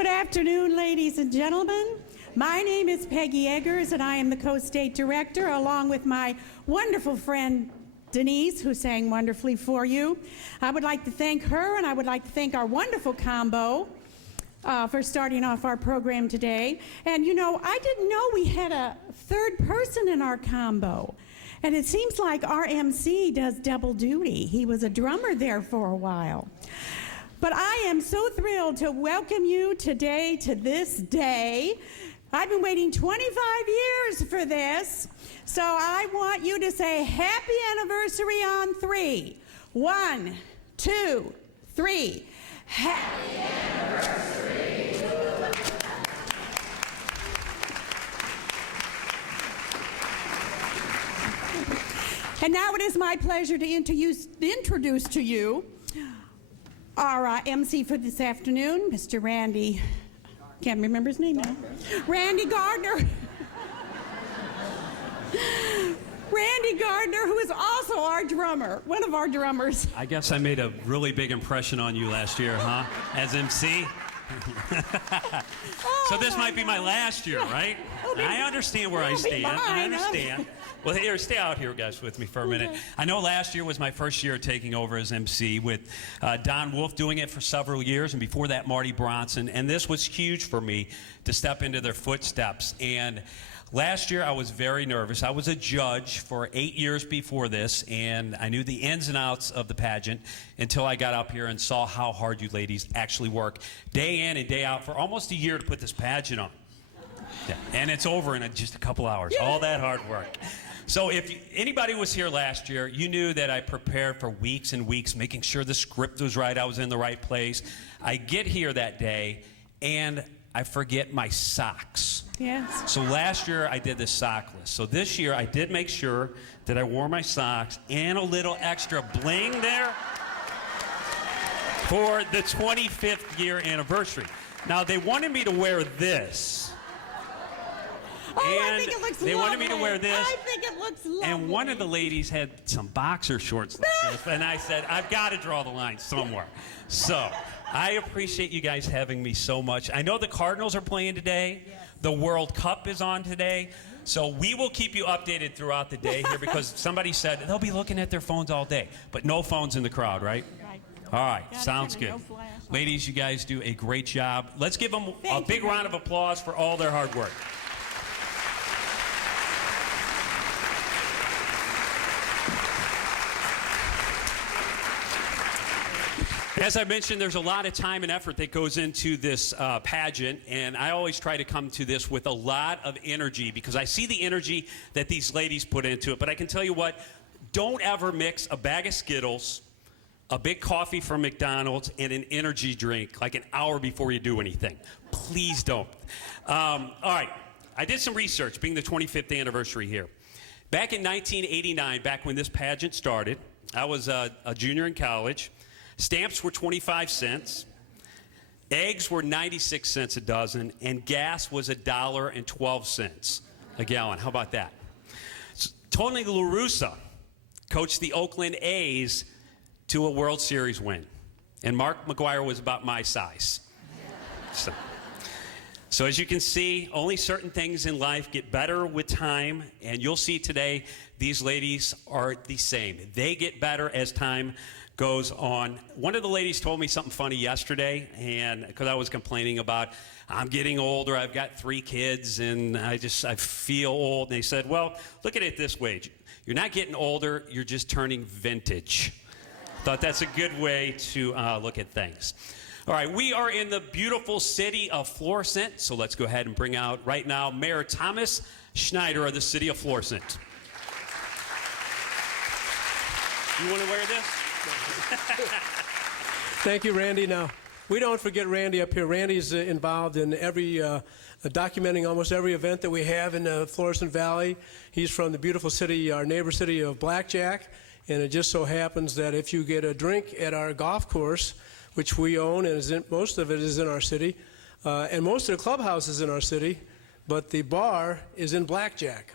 Good afternoon, ladies and gentlemen. My name is Peggy Eggers, and I am the co-state director, along with my wonderful friend Denise, who sang wonderfully for you. I would like to thank her, and I would like to thank our wonderful combo for starting off our program today. And you know, I didn't know we had a third person in our combo. And it seems like our MC does double duty. He was a drummer there for a while. But I am so thrilled to welcome you today to this day. I've been waiting 25 years for this, so I want you to say happy anniversary on 3. 1, 2, 3. Happy anniversary. And now it is my pleasure to introduce to you our MC for this afternoon, Mr. Randy, can't remember his name now. Randy Gardner. Randy Gardner, who is also our drummer, one of our drummers. I guess I made a really big impression on you last year, huh? As MC? So this might be my last year, right? I understand where I stand. I understand. Well, here, stay out here, guys, with me for a minute. I know last year was my first year taking over as MC with Don Wolf doing it for several years, and before that, Marty Bronson. And this was huge for me to step into their footsteps. And last year, I was very nervous. I was a judge for 8 years before this, and I knew the ins and outs of the pageant until I got up here and saw how hard you ladies actually work day in and day out for almost a year to put this pageant on. Yeah. And it's over in just a couple hours, all that hard work. So if anybody was here last year, you knew that I prepared for weeks and weeks, making sure the script was right, I was in the right place. I get here that day, and I forget my socks. Yes. So last year, I did the sock list. So this year, I did make sure that I wore my socks and a little extra bling there for the 25th year anniversary. Now, they wanted me to wear this. Oh, I think it looks they lovely. wanted me to wear this. I think it looks lovely. And one of the ladies had some boxer shorts like this, and I said, I've got to draw the line somewhere. So I appreciate you guys having me so much. I know the Cardinals are playing today. Yes. The World Cup is on today. So we will keep you updated throughout the day here because somebody said they'll be looking at their phones all day, but no phones in the crowd, right? Right. All right, sounds good. No ladies, you guys do a great job. Let's give them a big round of applause for all their hard work. As I mentioned, there's a lot of time and effort that goes into this pageant, and I always try to come to this with a lot of energy because I see the energy that these ladies put into it. But I can tell you what, don't ever mix a bag of Skittles, a big coffee from McDonald's, and an energy drink like an hour before you do anything. Please don't. All right, I did some research, being the 25th anniversary here. Back in 1989, back when this pageant started, I was a junior in college. Stamps were 25 cents, eggs were 96 cents a dozen, and gas was $1.12 a gallon. How about that? So, Tony La Russa coached the Oakland A's to a World Series win, and Mark McGwire was about my size. So as you can see, only certain things in life get better with time, and you'll see today these ladies are the same. They get better as time goes on. One of the ladies told me something funny yesterday, and because I was complaining about I'm getting older, I've got 3 kids, and I feel old. And they said, well, look at it this way. You're not getting older, you're just turning vintage. Thought that's a good way to look at things. All right, we are in the beautiful city of Florissant, so let's go ahead and bring out right now Mayor Thomas Schneider of the city of Florissant. You want to wear this? Thank you, Randy. Now, we don't forget Randy up here. Randy's involved in documenting almost every event that we have in the Florissant Valley. He's from the beautiful city, our neighbor city of Blackjack, and it just so happens that if you get a drink at our golf course, which we own, and most of it is in our city, and most of the clubhouse is in our city, but the bar is in Blackjack.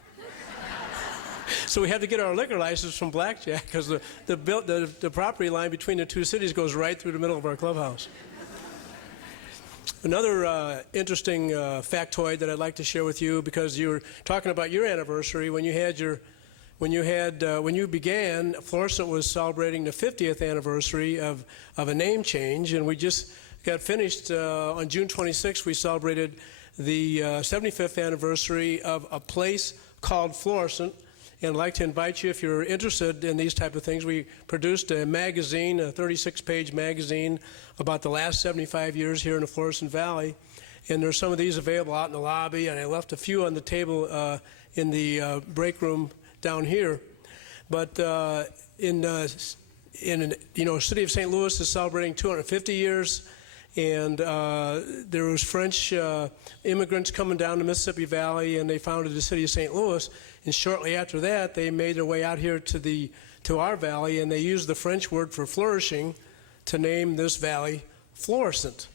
So we had to get our liquor license from Blackjack because the property line between the two cities goes right through the middle of our clubhouse. Another interesting factoid that I'd like to share with you, because you were talking about your anniversary when you began. Florissant was celebrating the 50th anniversary of a name change, and we just got finished on June 26th. We celebrated the 75th anniversary of a place called Florissant. And I'd like to invite you, if you're interested in these type of things, we produced a magazine, a 36-page magazine about the last 75 years here in the Florissant Valley. And there's some of these available out in the lobby, and I left a few on the table in the break room down here. But city of St. Louis is celebrating 250 years. And there was French immigrants coming down the Mississippi Valley, and they founded the city of St. Louis. And shortly after that, they made their way out here to our valley, and they used the French word for flourishing to name this valley Florissant.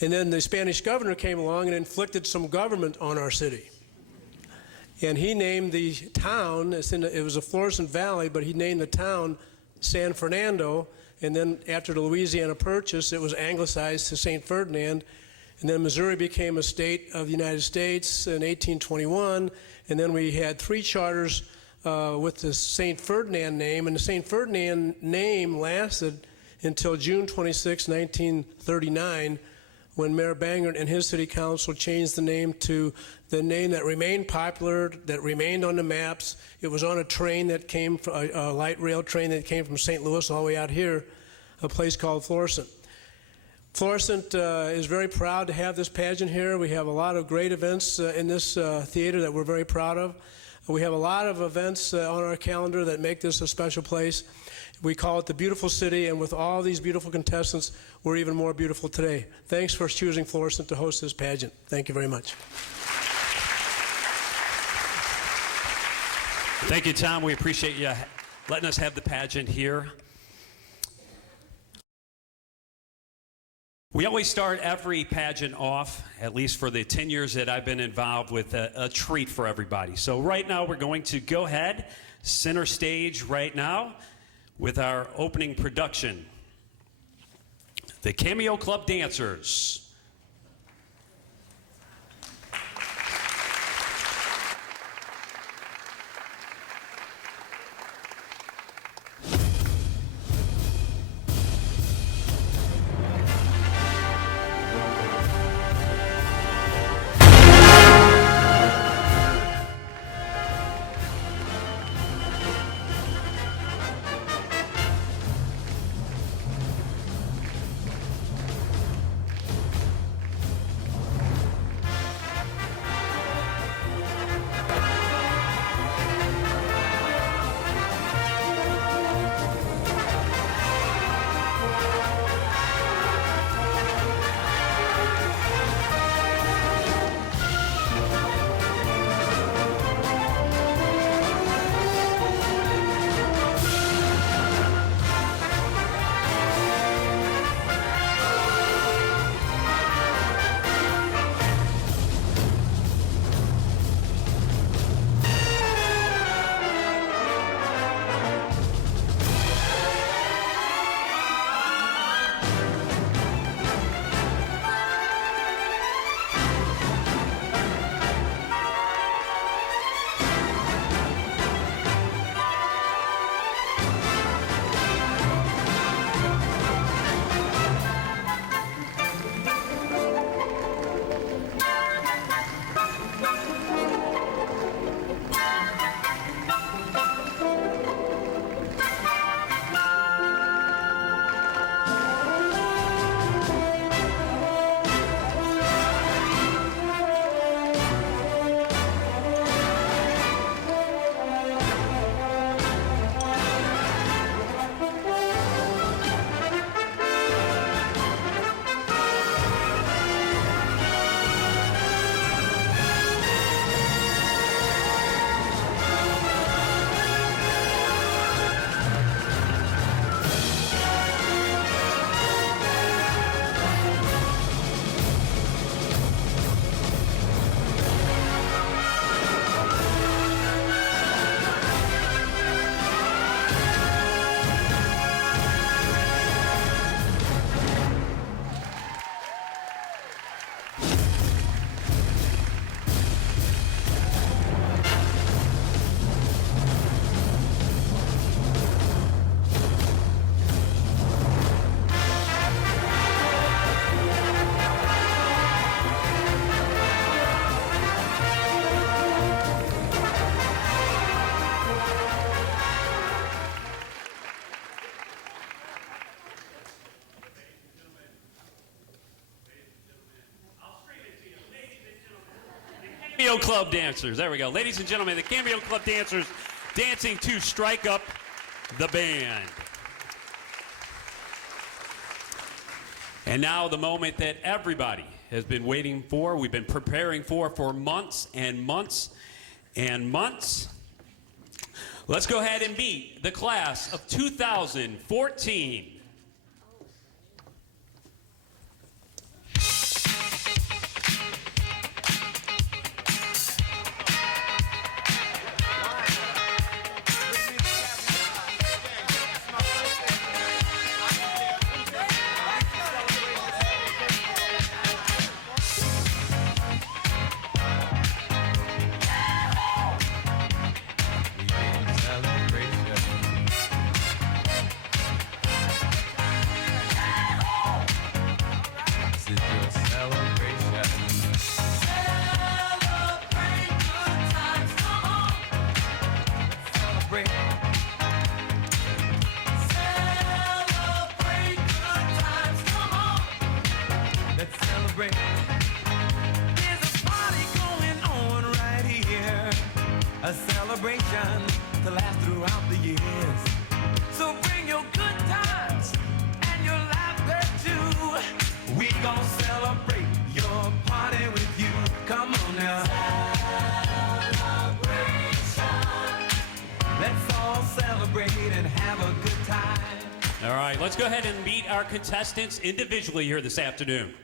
And then the Spanish governor came along and inflicted some government on our city. And he named the town, it was a Florissant Valley, but he named the town San Fernando. And then after the Louisiana Purchase, it was anglicized to St. Ferdinand. And then Missouri became a state of the United States in 1821. And then we had 3 charters with the St. Ferdinand name. And the St. Ferdinand name lasted until June 26, 1939, when Mayor Bangert and his city council changed the name to the name that remained popular, that remained on the maps. It was on a train that came, a light rail train that came from St. Louis all the way out here, a place called Florissant. Florissant is very proud to have this pageant here. We have a lot of great events in this theater that we're very proud of. We have a lot of events on our calendar that make this a special place. We call it the beautiful city, and with all these beautiful contestants, we're even more beautiful today. Thanks for choosing Florissant to host this pageant. Thank you very much. Thank you, Tom. We appreciate you letting us have the pageant here. We always start every pageant off, at least for the 10 years that I've been involved, with a treat for everybody. So right now we're going to go ahead, center stage right now, with our opening production, the Cameo Club Dancers. Cameo Club dancers. There we go. Ladies and gentlemen, the Cameo Club dancers dancing to Strike Up the Band. And now the moment that everybody has been waiting for, we've been preparing for months and months and months. Let's go ahead and meet the class of 2014. A celebration to last throughout the years. So bring your good times and your laughter too. We gon' celebrate your party with you. Come on now. Celebration. Let's all celebrate and have a good time. All right, let's go ahead and meet our contestants individually here this afternoon.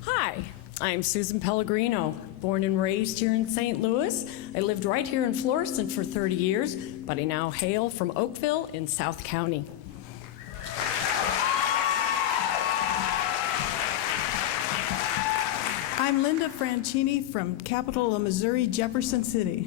Hi, I'm Susan Pellegrino, born and raised here in St. Louis. I lived right here in Florissant for 30 years, but I now hail from Oakville in South County. I'm Linda Franchini from capital of Missouri, Jefferson City.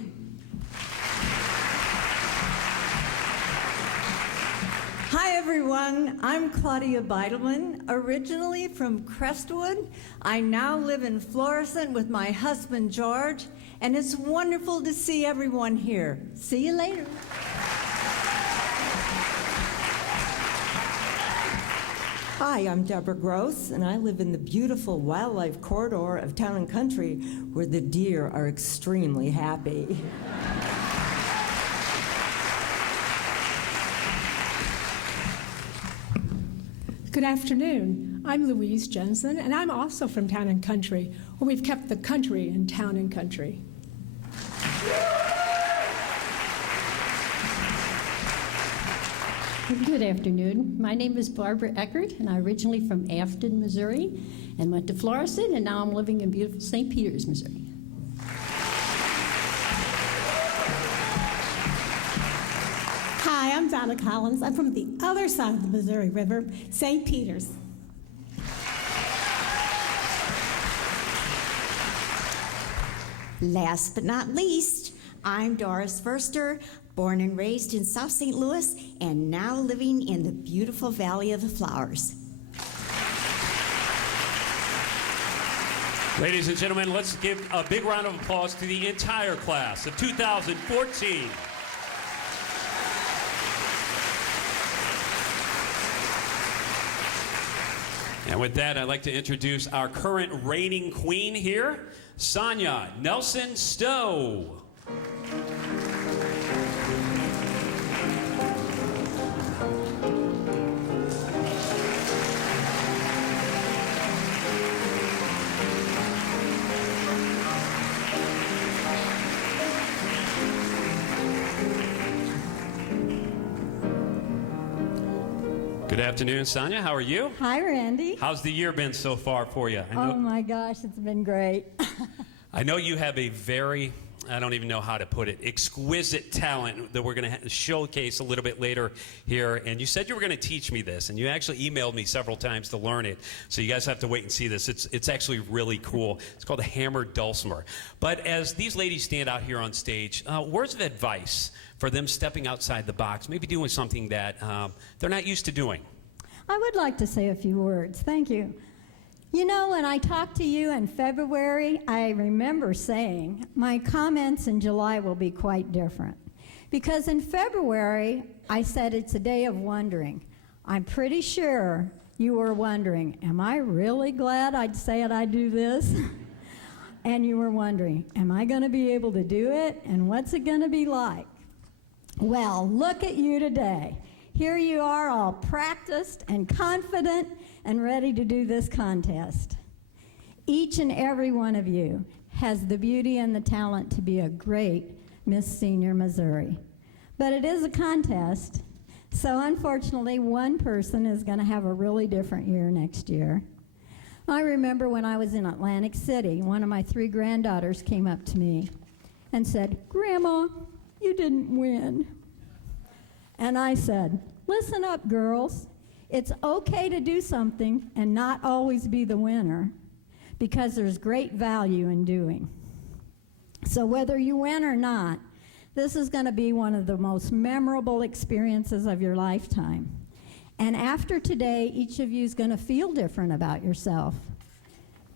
Hi everyone, I'm Claudia Beidelman, originally from Crestwood. I now live in Florissant with my husband George, and it's wonderful to see everyone here. See you later. Hi, I'm Deborah Gross, and I live in the beautiful wildlife corridor of Town and Country, where the deer are extremely happy. Good afternoon. I'm Louise Jensen, and I'm also from Town and Country, where we've kept the country in Town and Country. Good afternoon. My name is Barbara Eckert, and I'm originally from Afton, Missouri, and went to Florissant, and now I'm living in beautiful St. Peters, Missouri. Hi, I'm Donna Collins. I'm from the other side of the Missouri River, St. Peters. Last but not least, I'm Doris Verster, born and raised in South St. Louis, and now living in the beautiful Valley of the Flowers. Ladies and gentlemen, let's give a big round of applause to the entire class of 2014. And with that, I'd like to introduce our current reigning queen here, Sonia Nelson Stowe. Good afternoon, Sonia. How are you? Hi, Randy. How's the year been so far for you? Oh my gosh, it's been great. I know you have a very, I don't even know how to put it, exquisite talent that we're going to showcase a little bit later here. And you said you were going to teach me this, and you actually emailed me several times to learn it. So you guys have to wait and see this. It's actually really cool. It's called a hammered dulcimer. But as these ladies stand out here on stage, words of advice for them stepping outside the box, maybe doing something that they're not used to doing. I would like to say a few words. Thank you. You know, when I talked to you in February, I remember saying my comments in July will be quite different. Because in February, I said it's a day of wondering. I'm pretty sure you were wondering, am I really glad I said I'd do this? And you were wondering, am I going to be able to do it? And what's it going to be like? Well, look at you today. Here you are, all practiced and confident and ready to do this contest. Each and every one of you has the beauty and the talent to be a great Miss Senior Missouri. But it is a contest, so unfortunately one person is going to have a really different year next year. I remember when I was in Atlantic City, one of my 3 granddaughters came up to me and said, "Grandma, you didn't win." And I said, "Listen up, girls. It's okay to do something and not always be the winner, because there's great value in doing. So whether you win or not, this is going to be one of the most memorable experiences of your lifetime. And after today, each of you is going to feel different about yourself.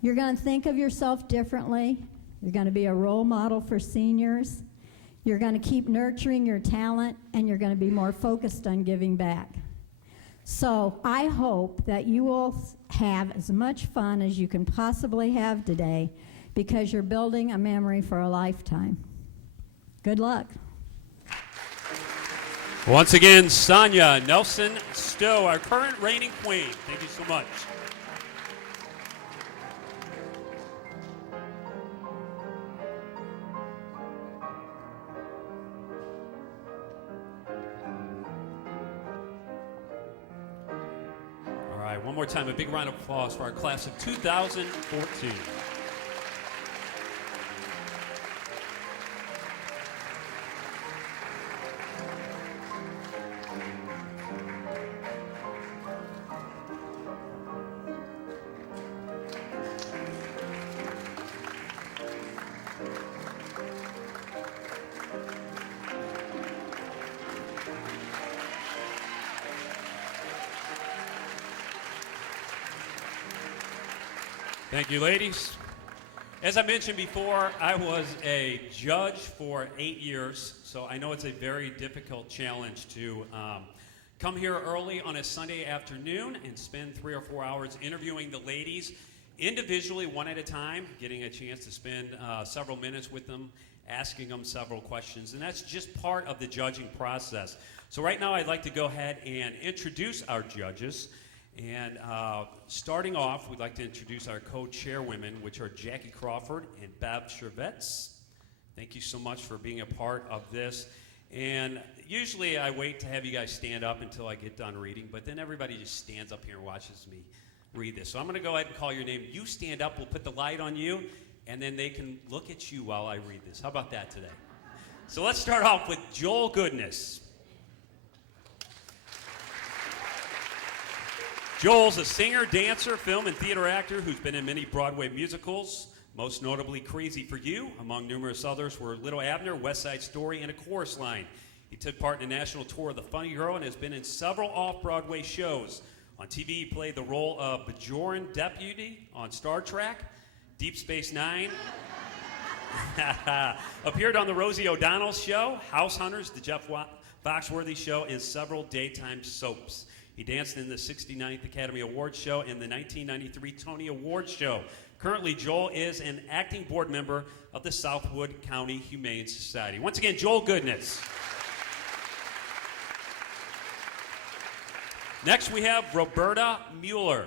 You're going to think of yourself differently. You're going to be a role model for seniors. You're going to keep nurturing your talent, and you're going to be more focused on giving back. So I hope that you will have as much fun as you can possibly have today, because you're building a memory for a lifetime. Good luck. Once again, Sonia Nelson Stowe, our current reigning queen. Thank you so much. All right, one more time, a big round of applause for our class of 2014. Thank you, ladies. As I mentioned before, I was a judge for 8 years, so I know it's a very difficult challenge to come here early on a Sunday afternoon and spend 3 or 4 hours interviewing the ladies individually, one at a time, getting a chance to spend several minutes with them, asking them several questions, and that's just part of the judging process. So right now I'd like to go ahead and introduce our judges. And starting off, we'd like to introduce our co-chairwomen, which are Jackie Crawford and Bev Shervetz. Thank you so much for being a part of this. And usually I wait to have you guys stand up until I get done reading, but then everybody just stands up here and watches me read this. So I'm going to go ahead and call your name. You stand up, we'll put the light on you, and then they can look at you while I read this. How about that today? So let's start off with Joel Goodness. Joel's a singer, dancer, film, and theater actor who's been in many Broadway musicals, most notably Crazy for You. Among numerous others were Little Abner, West Side Story, and A Chorus Line. He took part in a national tour of The Funny Girl and has been in several off-Broadway shows. On TV, he played the role of Bajoran Deputy on Star Trek, Deep Space Nine, appeared on The Rosie O'Donnell Show, House Hunters, The Jeff Foxworthy Show, and several daytime soaps. He danced in the 69th Academy Awards Show and the 1993 Tony Awards Show. Currently, Joel is an acting board member of the Southwood County Humane Society. Once again, Joel Goodness. Next, we have Roberta Mueller.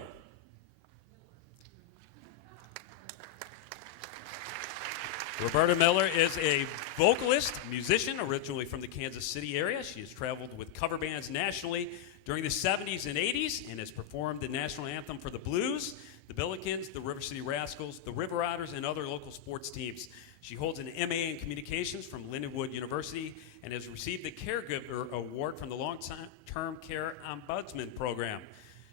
Roberta Miller is a vocalist, musician, originally from the Kansas City area. She has traveled with cover bands nationally during the 70s and 80s and has performed the national anthem for the Blues, the Billikens, the River City Rascals, the River Otters, and other local sports teams. She holds an MA in Communications from Lindenwood University and has received the Caregiver Award from the Long-Term Care Ombudsman Program.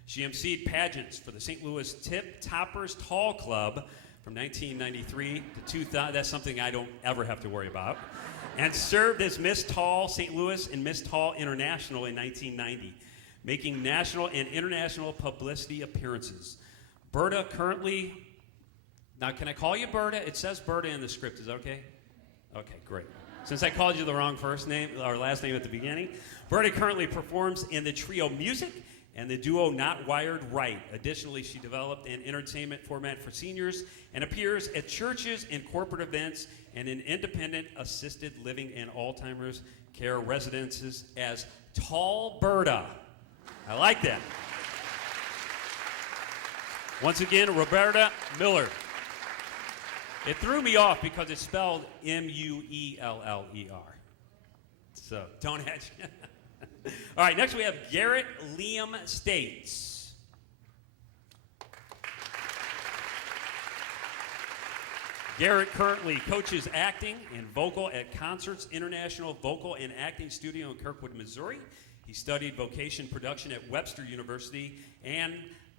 She emceed pageants for the St. Louis Tip Toppers Tall Club from 1993 to 2000. That's something I don't ever have to worry about. And served as Miss Tall St. Louis and Miss Tall International in 1990. Making national and international publicity appearances. Berta currently, now can I call you Berta? It says Berta in the script, is that okay? Okay, great. Since I called you the wrong first name, or last name at the beginning. Berta currently performs in the trio Music and the duo Not Wired Right. Additionally, she developed an entertainment format for seniors and appears at churches and corporate events and in independent assisted living and Alzheimer's care residences as Tall Berta. I like that. Once again, Roberta Miller. It threw me off because it's spelled M-U-E-L-L-E-R. So don't ask. All right, next we have Garrett Liam States. Garrett currently coaches acting and vocal at Concerts International Vocal and Acting Studio in Kirkwood, Missouri. He studied vocation production at Webster University and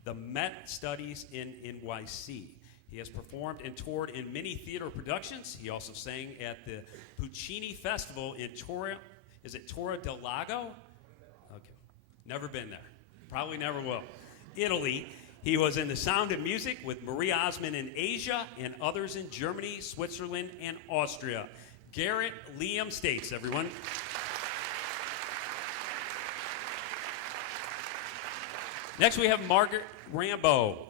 the Met Studies in NYC. He has performed and toured in many theater productions. He also sang at the Puccini Festival in Torre del Lago? Okay, never been there. Probably never will. Italy. He was in The Sound of Music with Marie Osmond in Asia and others in Germany, Switzerland, and Austria. Garrett Liam States, everyone. Next we have Margaret Rambo.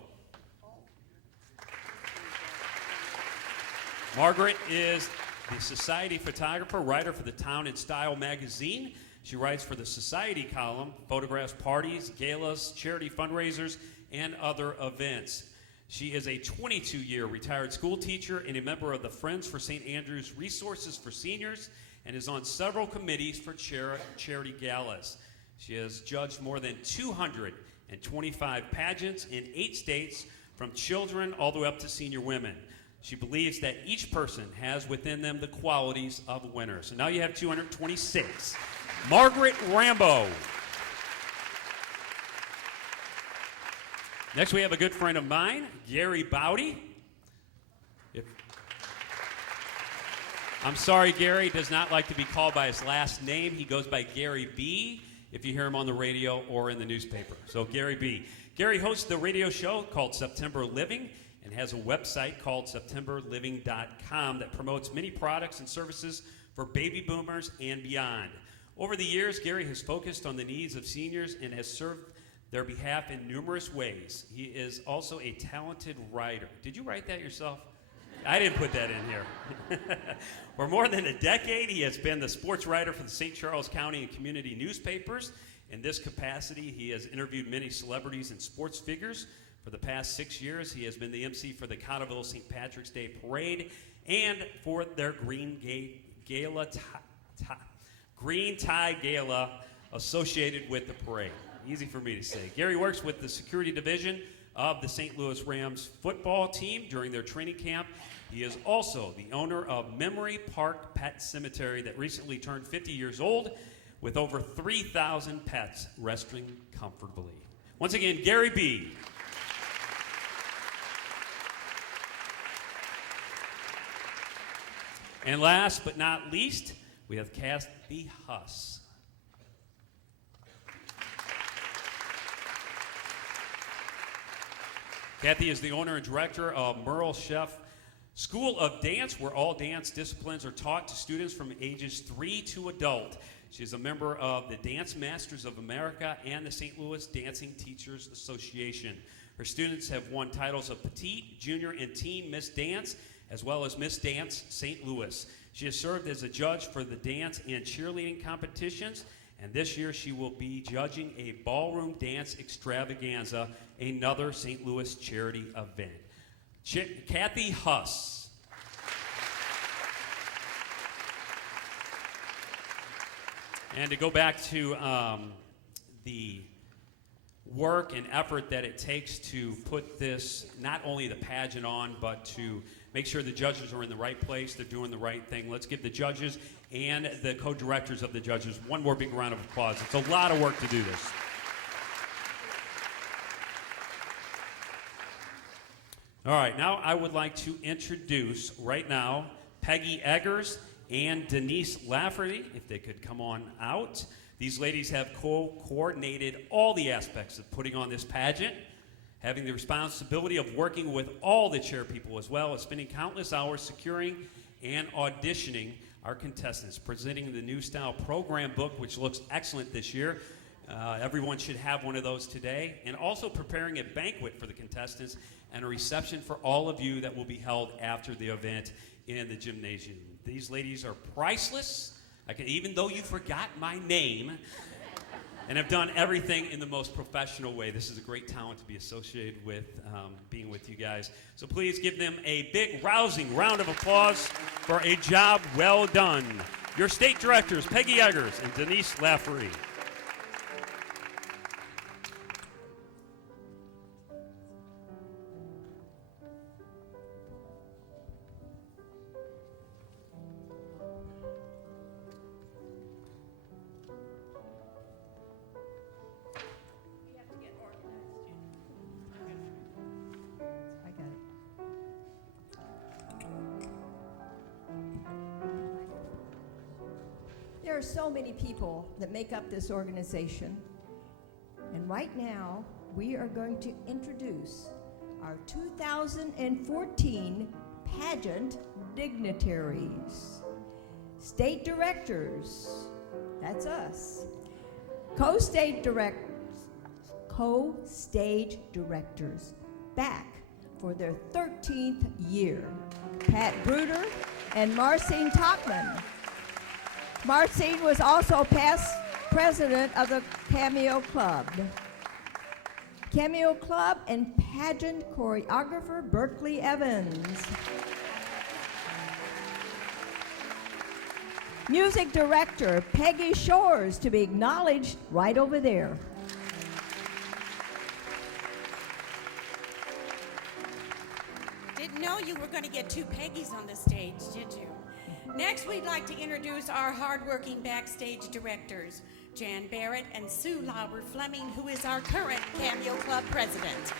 Margaret is the Society photographer, writer for the Town and Style magazine. She writes for the Society column, photographs parties, galas, charity fundraisers, and other events. She is a 22-year retired school teacher and a member of the Friends for St. Andrews Resources for Seniors and is on several committees for charity galas. She has judged more than 225 pageants in 8 states, from children all the way up to senior women. She believes that each person has within them the qualities of a winner. So now you have 226. Margaret Rambo. Next we have a good friend of mine, Gary Bowdy. I'm sorry, Gary does not like to be called by his last name. He goes by Gary B. if you hear him on the radio or in the newspaper. So Gary B. Gary hosts the radio show called September Living and has a website called SeptemberLiving.com that promotes many products and services for baby boomers and beyond. Over the years, Gary has focused on the needs of seniors and has served their behalf in numerous ways. He is also a talented writer. Did you write that yourself? I didn't put that in here. For more than a decade, he has been the sports writer for the St. Charles County and community newspapers. In this capacity, he has interviewed many celebrities and sports figures. For the past 6 years, he has been the MC for the Cotterville St. Patrick's Day Parade and for their Green Tie Gala associated with the parade. Easy for me to say. Gary works with the security division of the St. Louis Rams football team during their training camp. He is also the owner of Memory Park Pet Cemetery that recently turned 50 years old with over 3,000 pets resting comfortably. Once again, Gary B. And last but not least, we have Kathy Huss. Kathy is the owner and director of Merle Chef School of Dance, where all dance disciplines are taught to students from ages 3 to adult. She is a member of the Dance Masters of America and the St. Louis Dancing Teachers Association. Her students have won titles of Petite, Junior, and Teen Miss Dance, as well as Miss Dance St. Louis. She has served as a judge for the dance and cheerleading competitions, and this year she will be judging a ballroom dance extravaganza, another St. Louis charity event. Kathy Huss. And to go back to the work and effort that it takes to put this, not only the pageant on, but to make sure the judges are in the right place, they're doing the right thing. Let's give the judges and the co-directors of the judges one more big round of applause. It's a lot of work to do this. All right, now I would like to introduce right now Peggy Eggers and Denise Lafferty, if they could come on out. These ladies have coordinated all the aspects of putting on this pageant, having the responsibility of working with all the chair people, as well as spending countless hours securing and auditioning our contestants, presenting the new style program book, which looks excellent this year. Everyone should have one of those today. And also preparing a banquet for the contestants and a reception for all of you that will be held after the event in the gymnasium. These ladies are priceless. Even though you forgot my name and have done everything in the most professional way. This is a great talent to be associated with, being with you guys. So please give them a big, rousing round of applause for a job well done. Your state directors, Peggy Eggers and Denise Laffery. There are so many people that make up this organization, and right now we are going to introduce our 2014 Pageant Dignitaries. State Directors, that's us. Co-stage directors, back for their 13th year. Pat Bruder and Marcine Topman. Marcine was also past president of the Cameo Club. Cameo Club and pageant choreographer Berkeley Evans. Music director Peggy Shores, to be acknowledged right over there. Didn't know you were going to get two Peggies on the stage, did you? Next, we'd like to introduce our hardworking backstage directors, Jan Barrett and Sue Lauber Fleming, who is our current Cameo Club president.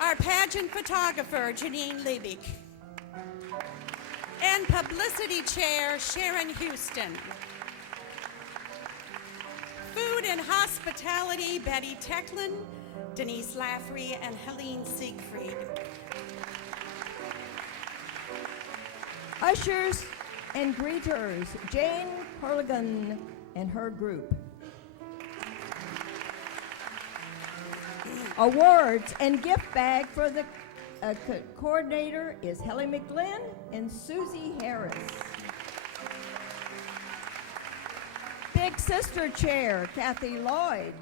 Our pageant photographer, Janine Liebig. And publicity chair, Sharon Houston. Food and hospitality, Betty Tecklin, Denise Laffery, and Helene Siegfried. Ushers and greeters, Jane Corligan and her group. Awards and gift bag for the coordinator is Helly McGlynn and Susie Harris. Big sister chair, Kathy Lloyd.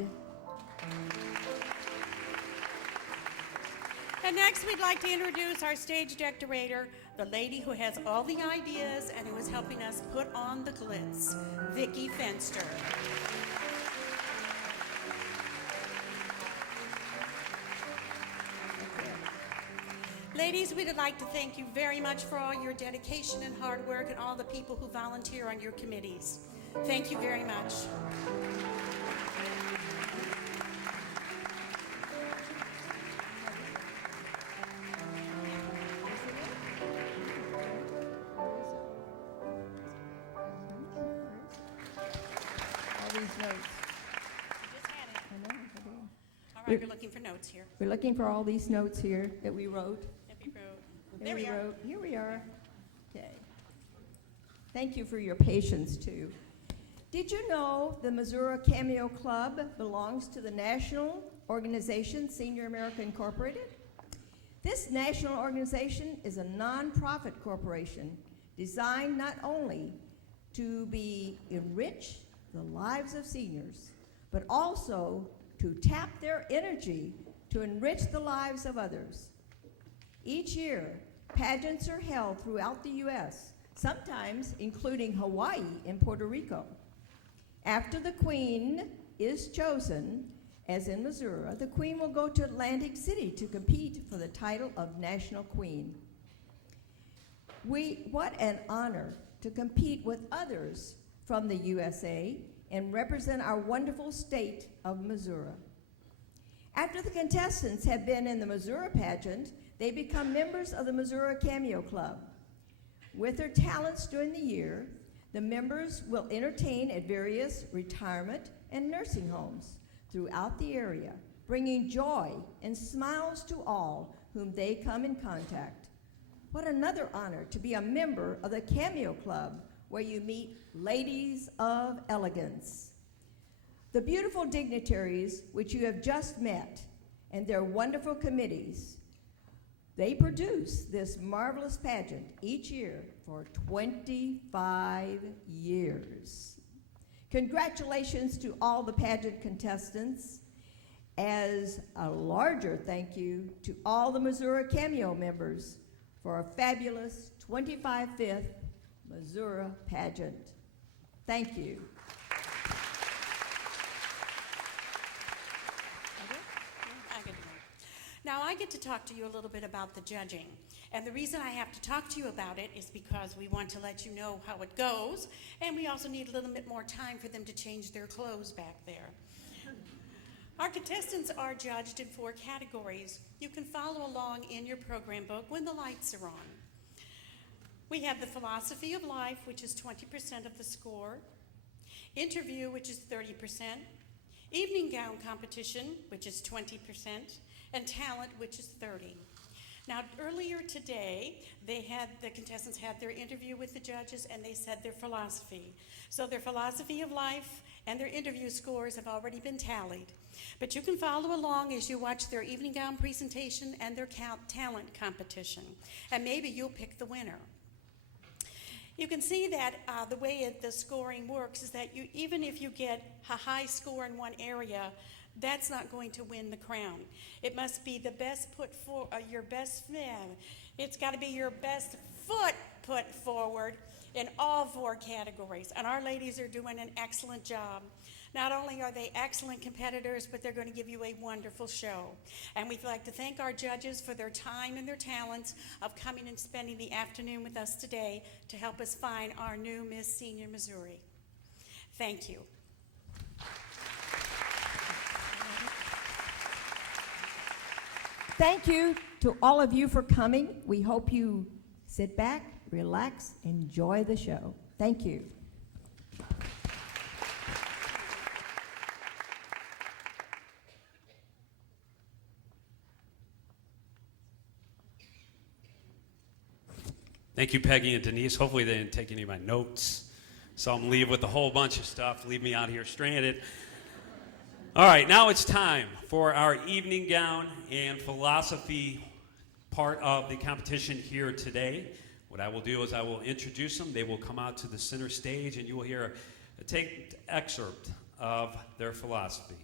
And next, we'd like to introduce our stage decorator, the lady who has all the ideas and who is helping us put on the glitz, Vicki Fenster. Ladies, we'd like to thank you very much for all your dedication and hard work and all the people who volunteer on your committees. Thank you very much. We're looking for notes here. We're looking for all these notes here that we wrote. There we are. Here we are. Okay. Thank you for your patience, too. Did you know the Missouri Cameo Club belongs to the national organization Senior America Incorporated? This national organization is a nonprofit corporation designed not only to enrich the lives of seniors, but also to tap their energy to enrich the lives of others. Each year, pageants are held throughout the U.S., sometimes including Hawaii and Puerto Rico. After the Queen is chosen, as in Missouri, the Queen will go to Atlantic City to compete for the title of National Queen. What an honor to compete with others from the USA and represent our wonderful state of Missouri. After the contestants have been in the Missouri pageant, they become members of the Missouri Cameo Club. With their talents during the year, the members will entertain at various retirement and nursing homes throughout the area, bringing joy and smiles to all whom they come in contact. What another honor to be a member of the Cameo Club, where you meet ladies of elegance. The beautiful dignitaries, which you have just met, and their wonderful committees, they produce this marvelous pageant each year for 25 years. Congratulations to all the pageant contestants, as a larger thank you to all the Missouri Cameo members for a fabulous 25th Missouri pageant. Thank you. Now, I get to talk to you a little bit about the judging. And the reason I have to talk to you about it is because we want to let you know how it goes, and we also need a little bit more time for them to change their clothes back there. Our contestants are judged in 4 categories. You can follow along in your program book when the lights are on. We have the philosophy of life, which is 20% of the score, interview, which is 30%, evening gown competition, which is 20%, and talent, which is 30%. Now, earlier today, the contestants had their interview with the judges, and they said their philosophy. So their philosophy of life and their interview scores have already been tallied. But you can follow along as you watch their evening gown presentation and their talent competition, and maybe you'll pick the winner. You can see that the way the scoring works is that even if you get a high score in one area, that's not going to win the crown. It must be the best it's got to be your best foot put forward in all 4 categories. And our ladies are doing an excellent job. Not only are they excellent competitors, but they're going to give you a wonderful show. And we'd like to thank our judges for their time and their talents of coming and spending the afternoon with us today to help us find our new Miss Senior Missouri. Thank you. Thank you to all of you for coming. We hope you sit back, relax, enjoy the show. Thank you. Thank you, Peggy and Denise. Hopefully they didn't take any of my notes. Saw them leave with a whole bunch of stuff, leave me out here stranded. All right, now it's time for our evening gown and philosophy part of the competition here today. What I will do is I will introduce them. They will come out to the center stage, and you will hear a taped excerpt of their philosophy.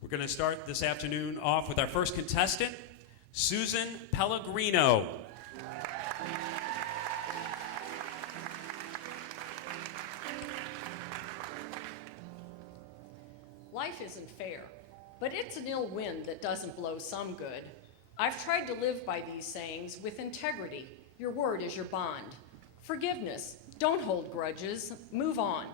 We're going to start this afternoon off with our first contestant, Susan Pellegrino. Life isn't fair, but it's an ill wind that doesn't blow some good. I've tried to live by these sayings with integrity. Your word is your bond. Forgiveness, don't hold grudges, move on.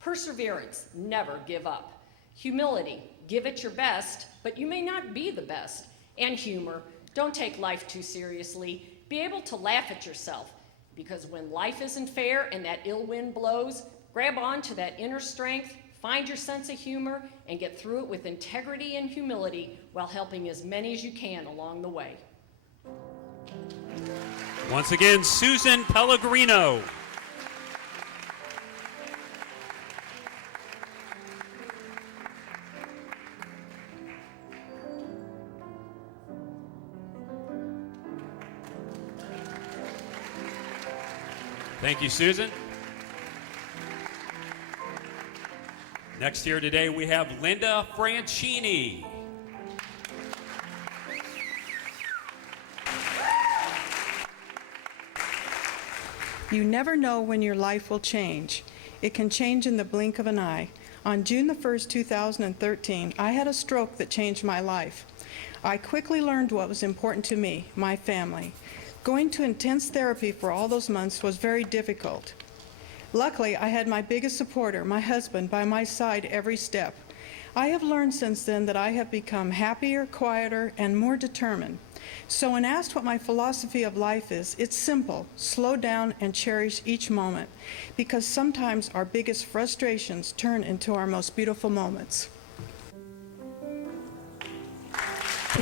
Perseverance, never give up. Humility, give it your best, but you may not be the best. And humor, don't take life too seriously. Be able to laugh at yourself, because when life isn't fair and that ill wind blows, grab on to that inner strength, find your sense of humor, and get through it with integrity and humility while helping as many as you can along the way. Once again, Susan Pellegrino. Thank you, Susan. Next here today, we have Linda Francini. You never know when your life will change. It can change in the blink of an eye. On June the 1st, 2013, I had a stroke that changed my life. I quickly learned what was important to me, my family. Going to intense therapy for all those months was very difficult. Luckily, I had my biggest supporter, my husband, by my side every step. I have learned since then that I have become happier, quieter, and more determined. So when asked what my philosophy of life is, it's simple: slow down and cherish each moment, because sometimes our biggest frustrations turn into our most beautiful moments.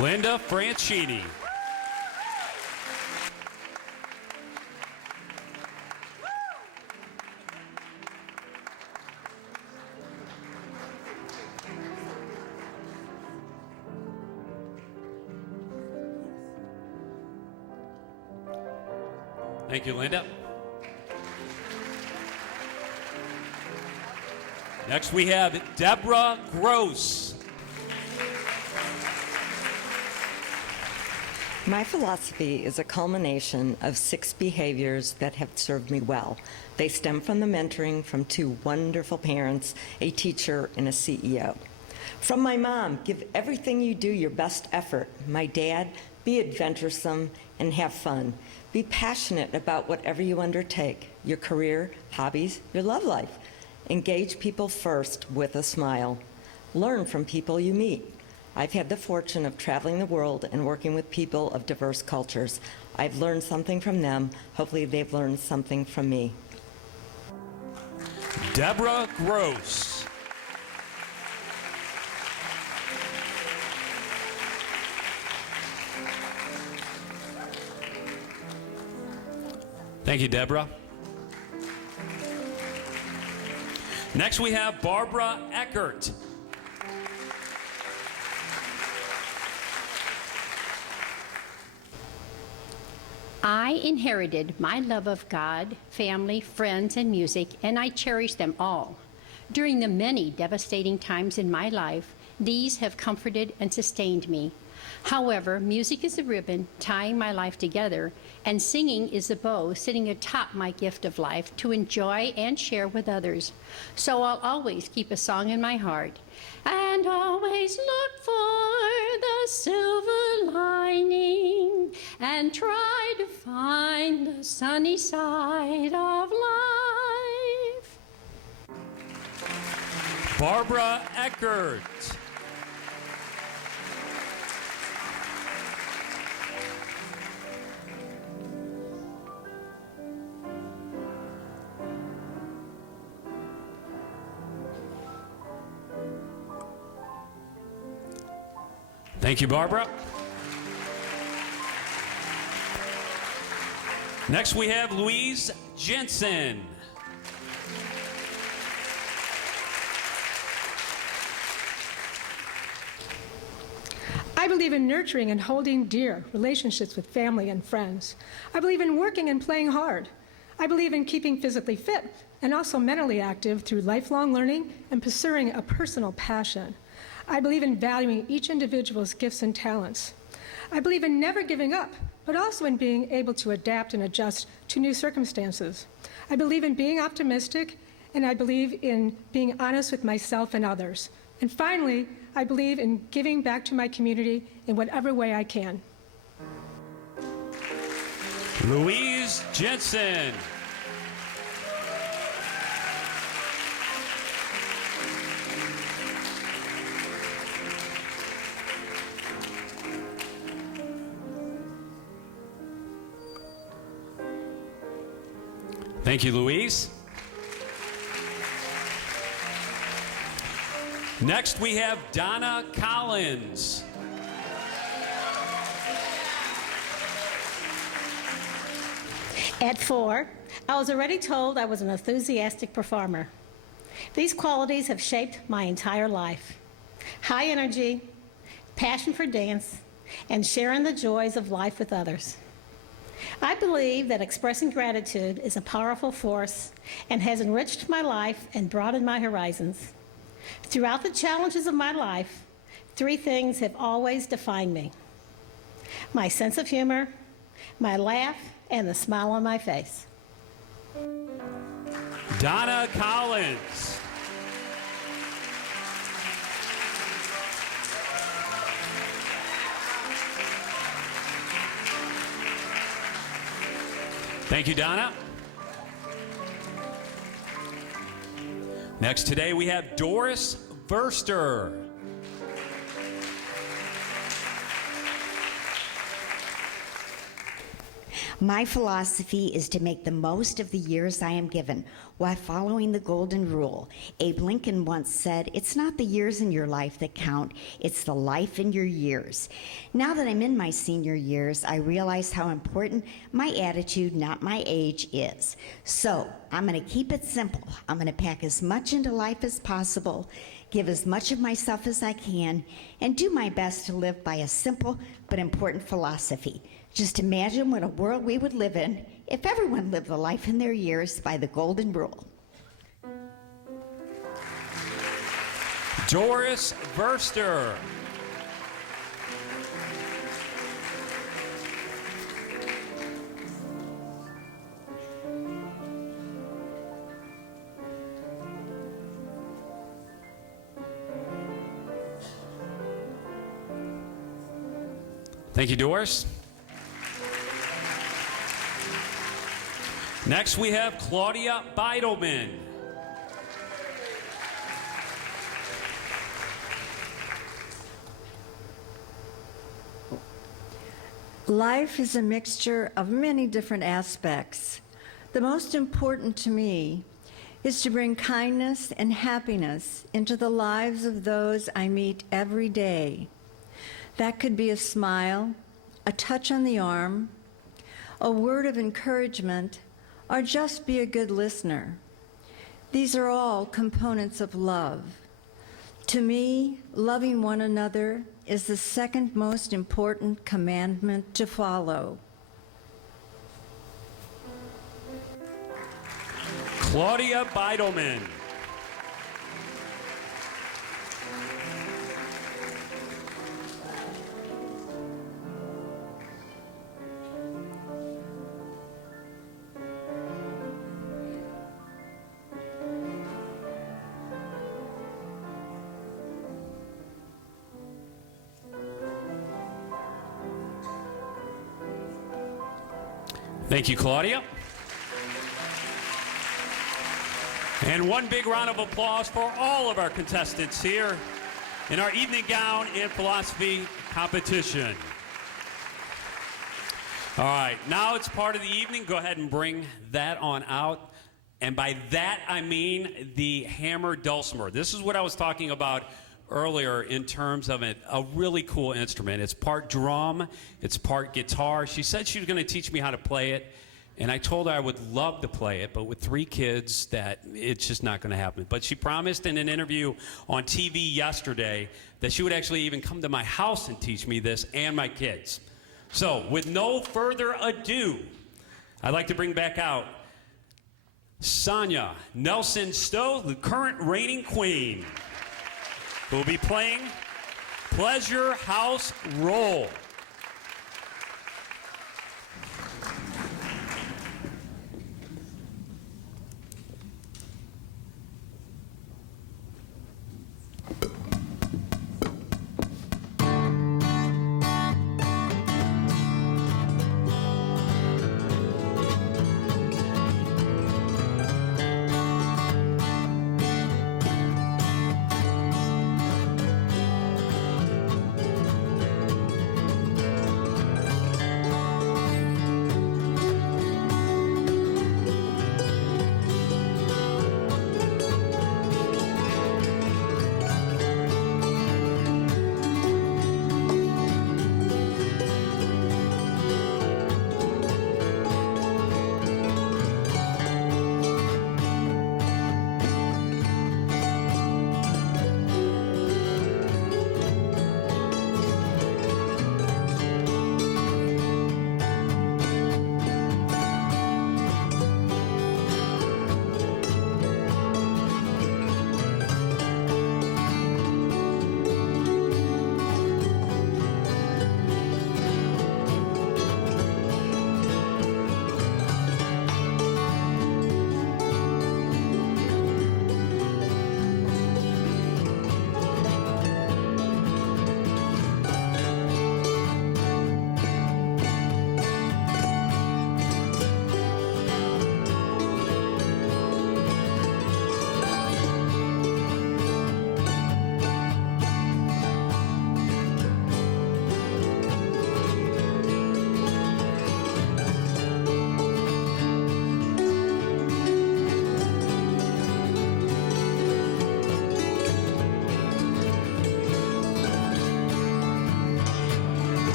Linda Francini. Thank you, Linda. Next, we have Deborah Gross. My philosophy is a culmination of 6 behaviors that have served me well. They stem from the mentoring from 2 wonderful parents, a teacher and a CEO. From my mom, give everything you do your best effort. My dad, be adventuresome and have fun. Be passionate about whatever you undertake, your career, hobbies, your love life. Engage people first with a smile. Learn from people you meet. I've had the fortune of traveling the world and working with people of diverse cultures. I've learned something from them. Hopefully they've learned something from me. Deborah Gross. Thank you, Deborah. Next, we have Barbara Eckert. I inherited my love of God, family, friends, and music, and I cherish them all. During the many devastating times in my life, these have comforted and sustained me. However, music is the ribbon tying my life together, and singing is the bow sitting atop my gift of life to enjoy and share with others. So I'll always keep a song in my heart, and always look for the silver lining, and try to find the sunny side of life. Barbara Eckert. Thank you, Barbara. Next, we have Louise Jensen. I believe in nurturing and holding dear relationships with family and friends. I believe in working and playing hard. I believe in keeping physically fit and also mentally active through lifelong learning and pursuing a personal passion. I believe in valuing each individual's gifts and talents. I believe in never giving up, but also in being able to adapt and adjust to new circumstances. I believe in being optimistic, and I believe in being honest with myself and others. And finally, I believe in giving back to my community in whatever way I can. Louise Jensen. Thank you, Louise. Next, we have Donna Collins. At 4, I was already told I was an enthusiastic performer. These qualities have shaped my entire life. High energy, passion for dance, and sharing the joys of life with others. I believe that expressing gratitude is a powerful force and has enriched my life and broadened my horizons. Throughout the challenges of my life, 3 things have always defined me: my sense of humor, my laugh, and the smile on my face. Donna Collins. Thank you, Donna. Next today we have Doris Verster. My philosophy is to make the most of the years I am given while following the golden rule. Abe Lincoln once said, "It's not the years in your life that count, it's the life in your years." Now that I'm in my senior years, I realize how important my attitude, not my age, is. So I'm going to keep it simple. I'm going to pack as much into life as possible, give as much of myself as I can, and do my best to live by a simple but important philosophy. Just imagine what a world we would live in if everyone lived the life in their years by the golden rule. Doris Verster. Thank you, Doris. Next, we have Claudia Beidelman. Life is a mixture of many different aspects. The most important to me is to bring kindness and happiness into the lives of those I meet every day. That could be a smile, a touch on the arm, a word of encouragement, or just be a good listener. These are all components of love. To me, loving one another is the second most important commandment to follow. Claudia Beidelman. Thank you, Claudia. And one big round of applause for all of our contestants here in our evening gown and philosophy competition. All right, now it's part of the evening. Go ahead and bring that on out. And by that, I mean the hammer dulcimer. This is what I was talking about earlier in terms of a really cool instrument. It's part drum, it's part guitar. She said she was going to teach me how to play it, and I told her I would love to play it, but with 3 kids, that it's just not going to happen. But she promised in an interview on TV yesterday that she would actually even come to my house and teach me this and my kids. So, with no further ado, I'd like to bring back out Sonia Nelson Stowe, the current reigning queen, who will be playing Pleasure House Roll.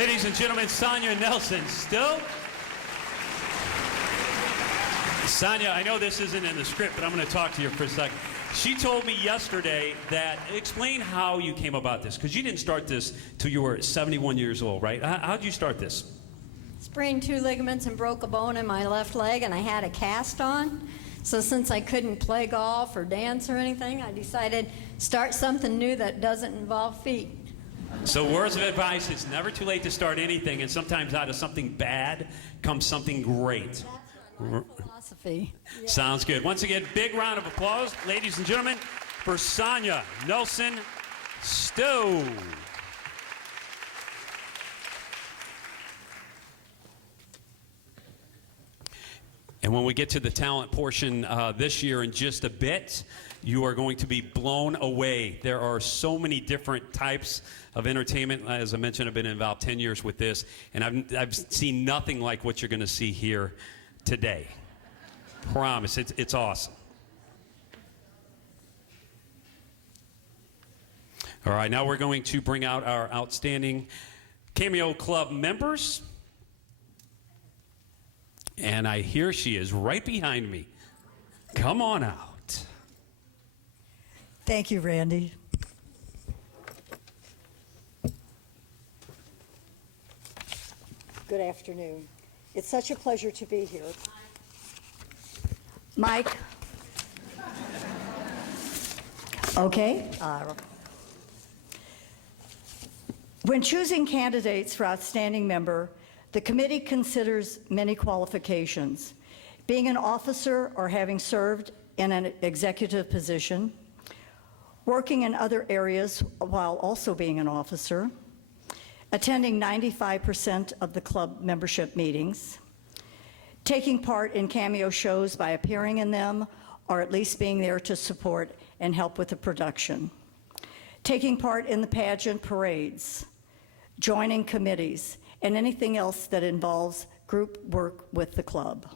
Ladies and gentlemen, Sonia Nelson Stowe. Sonia, I know this isn't in the script, but I'm going to talk to you for a second. She told me yesterday that, explain how you came about this, because you didn't start this till you were 71 years old, right? How did you start this? Sprained 2 ligaments and broke a bone in my left leg, and I had a cast on. So since I couldn't play golf or dance or anything, I decided start something new that doesn't involve feet. So words of advice, it's never too late to start anything, and sometimes out of something bad comes something great. Philosophy. Yeah. Sounds good. Once again, big round of applause, ladies and gentlemen, for Sonia Nelson Stowe. And when we get to the talent portion this year in just a bit, you are going to be blown away. There are so many different types of entertainment. As I mentioned, I've been involved 10 years with this, and I've seen nothing like what you're going to see here today. Promise, it's awesome. All right, now we're going to bring out our outstanding Cameo Club members. And I hear she is right behind me. Come on out. Thank you, Randy. Good afternoon. It's such a pleasure to be here. Mike? Okay. When choosing candidates for outstanding member, the committee considers many qualifications. Being an officer or having served in an executive position, working in other areas while also being an officer, attending 95% of the club membership meetings, taking part in Cameo shows by appearing in them or at least being there to support and help with the production, taking part in the pageant parades, joining committees, and anything else that involves group work with the club.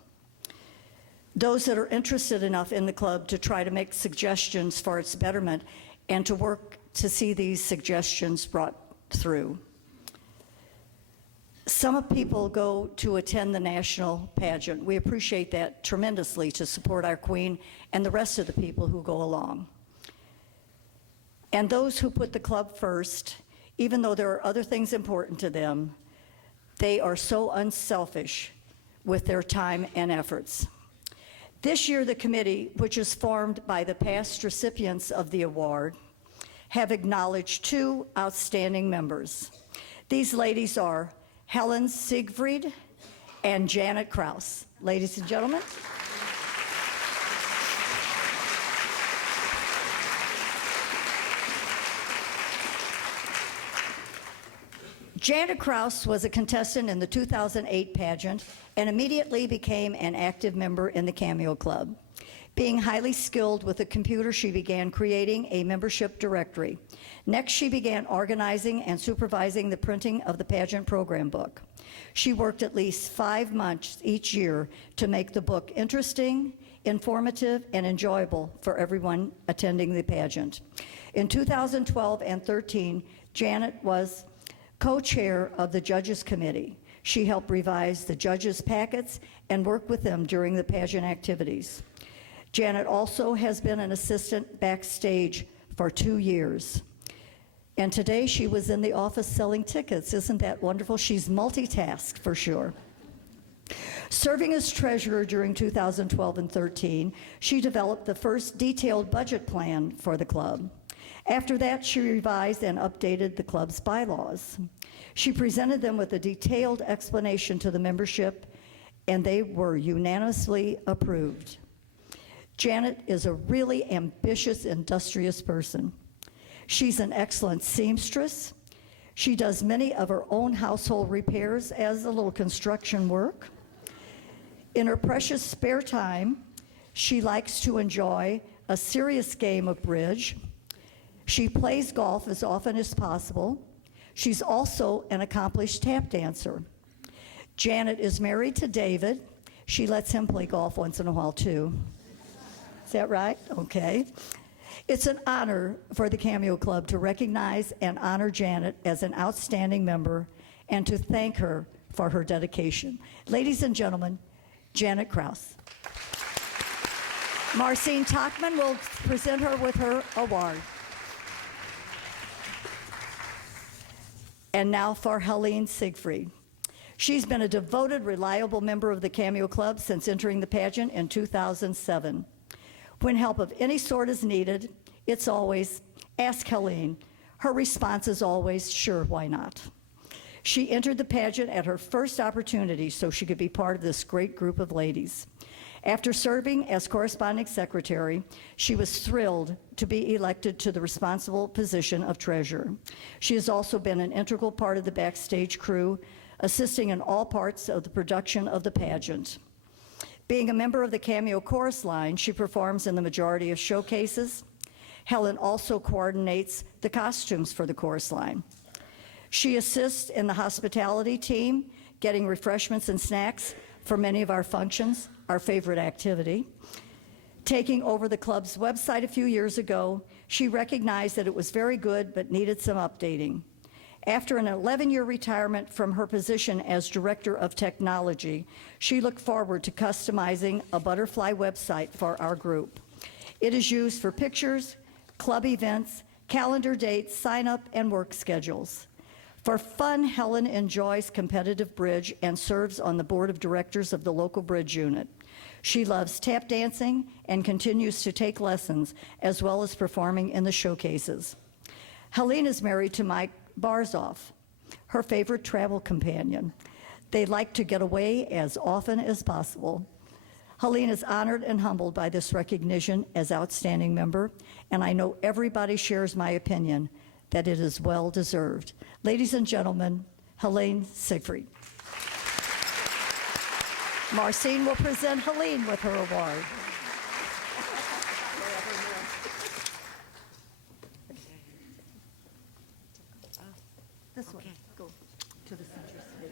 Those that are interested enough in the club to try to make suggestions for its betterment and to work to see these suggestions brought through. Some people go to attend the national pageant. We appreciate that tremendously to support our queen and the rest of the people who go along. And those who put the club first, even though there are other things important to them, they are so unselfish with their time and efforts. This year, the committee, which is formed by the past recipients of the award, have acknowledged 2 outstanding members. These ladies are Helen Siegfried and Janet Krause. Ladies and gentlemen. Janet Krause was a contestant in the 2008 pageant and immediately became an active member in the Cameo Club. Being highly skilled with a computer, she began creating a membership directory. Next, she began organizing and supervising the printing of the pageant program book. She worked at least 5 months each year to make the book interesting, informative, and enjoyable for everyone attending the pageant. In 2012 and 13, Janet was co-chair of the Judges Committee. She helped revise the judges' packets and work with them during the pageant activities. Janet also has been an assistant backstage for 2 years. And today she was in the office selling tickets. Isn't that wonderful? She's multitasked for sure. Serving as treasurer during 2012 and 13, she developed the first detailed budget plan for the club. After that, she revised and updated the club's bylaws. She presented them with a detailed explanation to the membership, and they were unanimously approved. Janet is a really ambitious, industrious person. She's an excellent seamstress. She does many of her own household repairs as a little construction work. In her precious spare time, she likes to enjoy a serious game of bridge. She plays golf as often as possible. She's also an accomplished tap dancer. Janet is married to David. She lets him play golf once in a while, too. Is that right? Okay. It's an honor for the Cameo Club to recognize and honor Janet as an outstanding member and to thank her for her dedication. Ladies and gentlemen, Janet Krause. Marcine Tachman will present her with her award. And now for Helene Siegfried. She's been a devoted, reliable member of the Cameo Club since entering the pageant in 2007. When help of any sort is needed, it's always, ask Helene. Her response is always, sure, why not? She entered the pageant at her first opportunity so she could be part of this great group of ladies. After serving as corresponding secretary, she was thrilled to be elected to the responsible position of treasurer. She has also been an integral part of the backstage crew, assisting in all parts of the production of the pageant. Being a member of the Cameo Chorus line, she performs in the majority of showcases. Helen also coordinates the costumes for the chorus line. She assists in the hospitality team, getting refreshments and snacks for many of our functions, our favorite activity. Taking over the club's website a few years ago, she recognized that it was very good but needed some updating. After an 11-year retirement from her position as Director of Technology, she looked forward to customizing a butterfly website for our group. It is used for pictures, club events, calendar dates, sign-up, and work schedules. For fun, Helen enjoys competitive bridge and serves on the board of directors of the local bridge unit. She loves tap dancing and continues to take lessons, as well as performing in the showcases. Helene is married to Mike Barzoff, her favorite travel companion. They like to get away as often as possible. Helene is honored and humbled by this recognition as outstanding member, and I know everybody shares my opinion that it is well deserved. Ladies and gentlemen, Helene Siegfried. Marcine will present Helene with her award. This way, go to the center stage.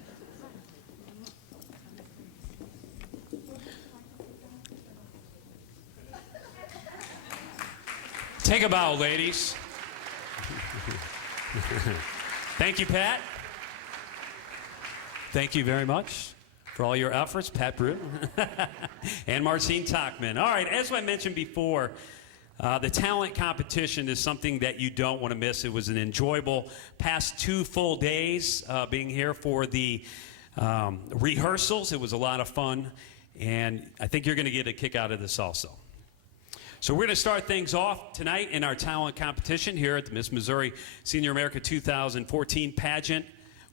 Take a bow, ladies. Thank you, Pat. Thank you very much for all your efforts, Pat Brew and Marcine Tachman. All right, as I mentioned before, the talent competition is something that you don't want to miss. It was an enjoyable past 2 full days being here for the rehearsals. It was a lot of fun, and I think you're going to get a kick out of this also. So we're going to start things off tonight in our talent competition here at the Miss Missouri Senior America 2014 pageant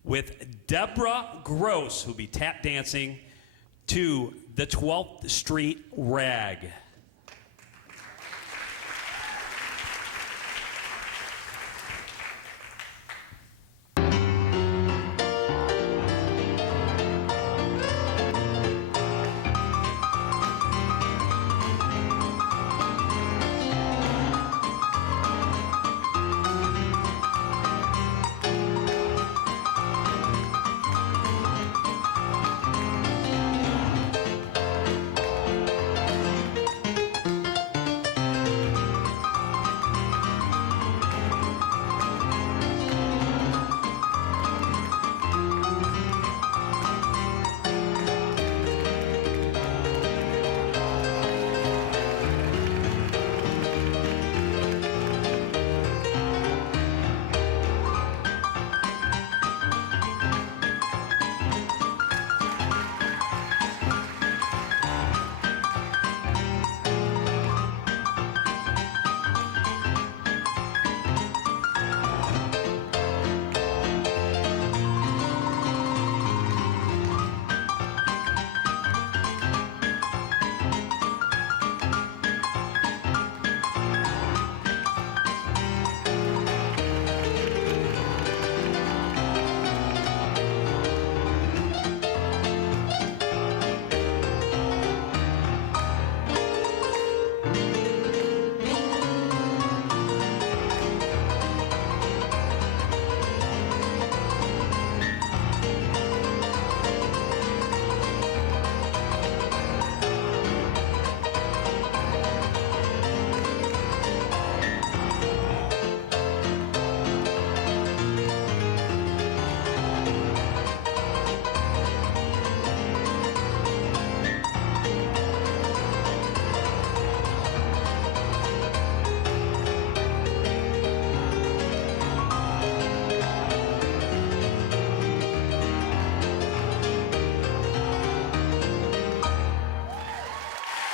with Deborah Gross, who'll be tap dancing to the 12th Street Rag.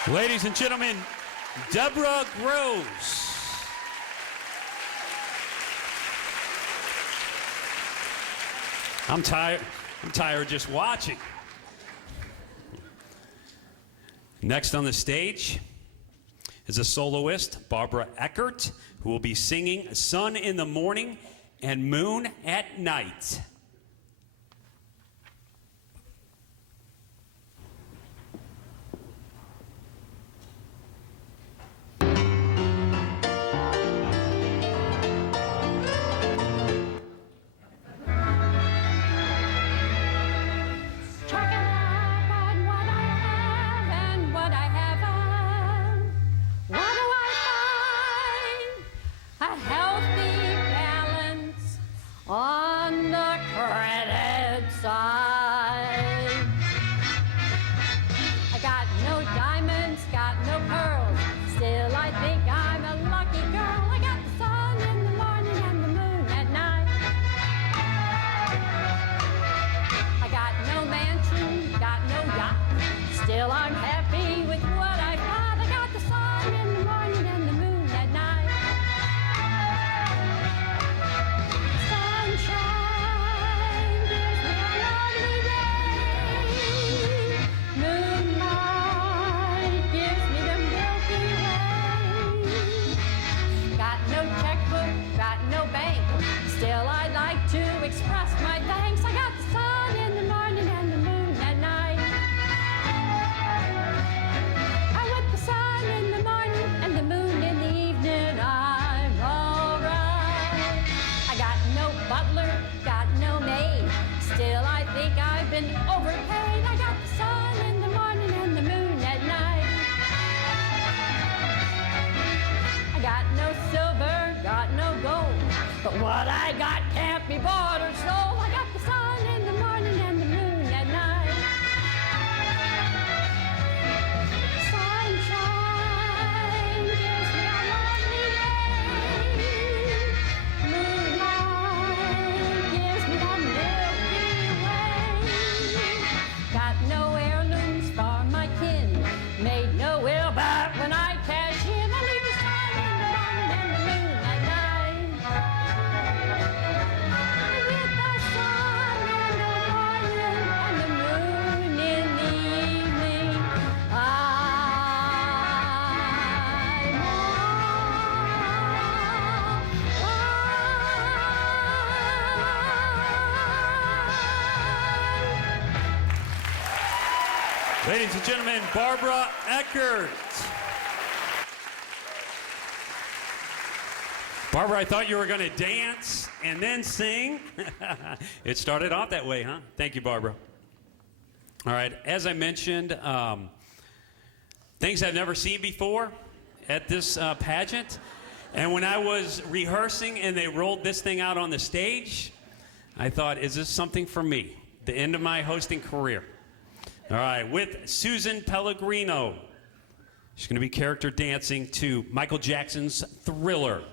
Ladies and gentlemen, Deborah Groves. I'm tired just watching. Next on the stage is a soloist, Barbara Eckert, who will be singing Sun in the Morning and Moon at Night. On the credit side, I got no diamonds, got no pearls. Still, I think I'm a lucky girl. I got the sun in the morning and the moon at night. I got no mansion, got no yacht. Still, I'm happy with what I've got. I got the sun in the morning and the moon at night. Still, I'd like to express my thanks. I got the sun in the morning and the moon at night. And with the sun in the morning and the moon in the evening, I'm all right. I got no butler, got no maid. Still, I think I've been overpaid. I got the sun in the morning and the moon at night. I got no silver, got no gold. But what I got can't be bought or sold. I got the sun in the morning and the moon at night. Sunshine gives me a lovely day. Moonlight gives me the Milky Way. Got no heirlooms for my kin. Made no will, but when I cash in, I leave the sun in the morning and the moon at night. With the sun in the morning and the moon in the evening, Ladies and gentlemen, Barbara Eckert. Barbara, I thought you were going to dance and then sing. It started off that way, huh? Thank you, Barbara. All right, as I mentioned, things I've never seen before at this pageant. And when I was rehearsing and they rolled this thing out on the stage, I thought, is this something for me? The end of my hosting career. All right, with Susan Pellegrino. She's going to be character dancing to Michael Jackson's Thriller.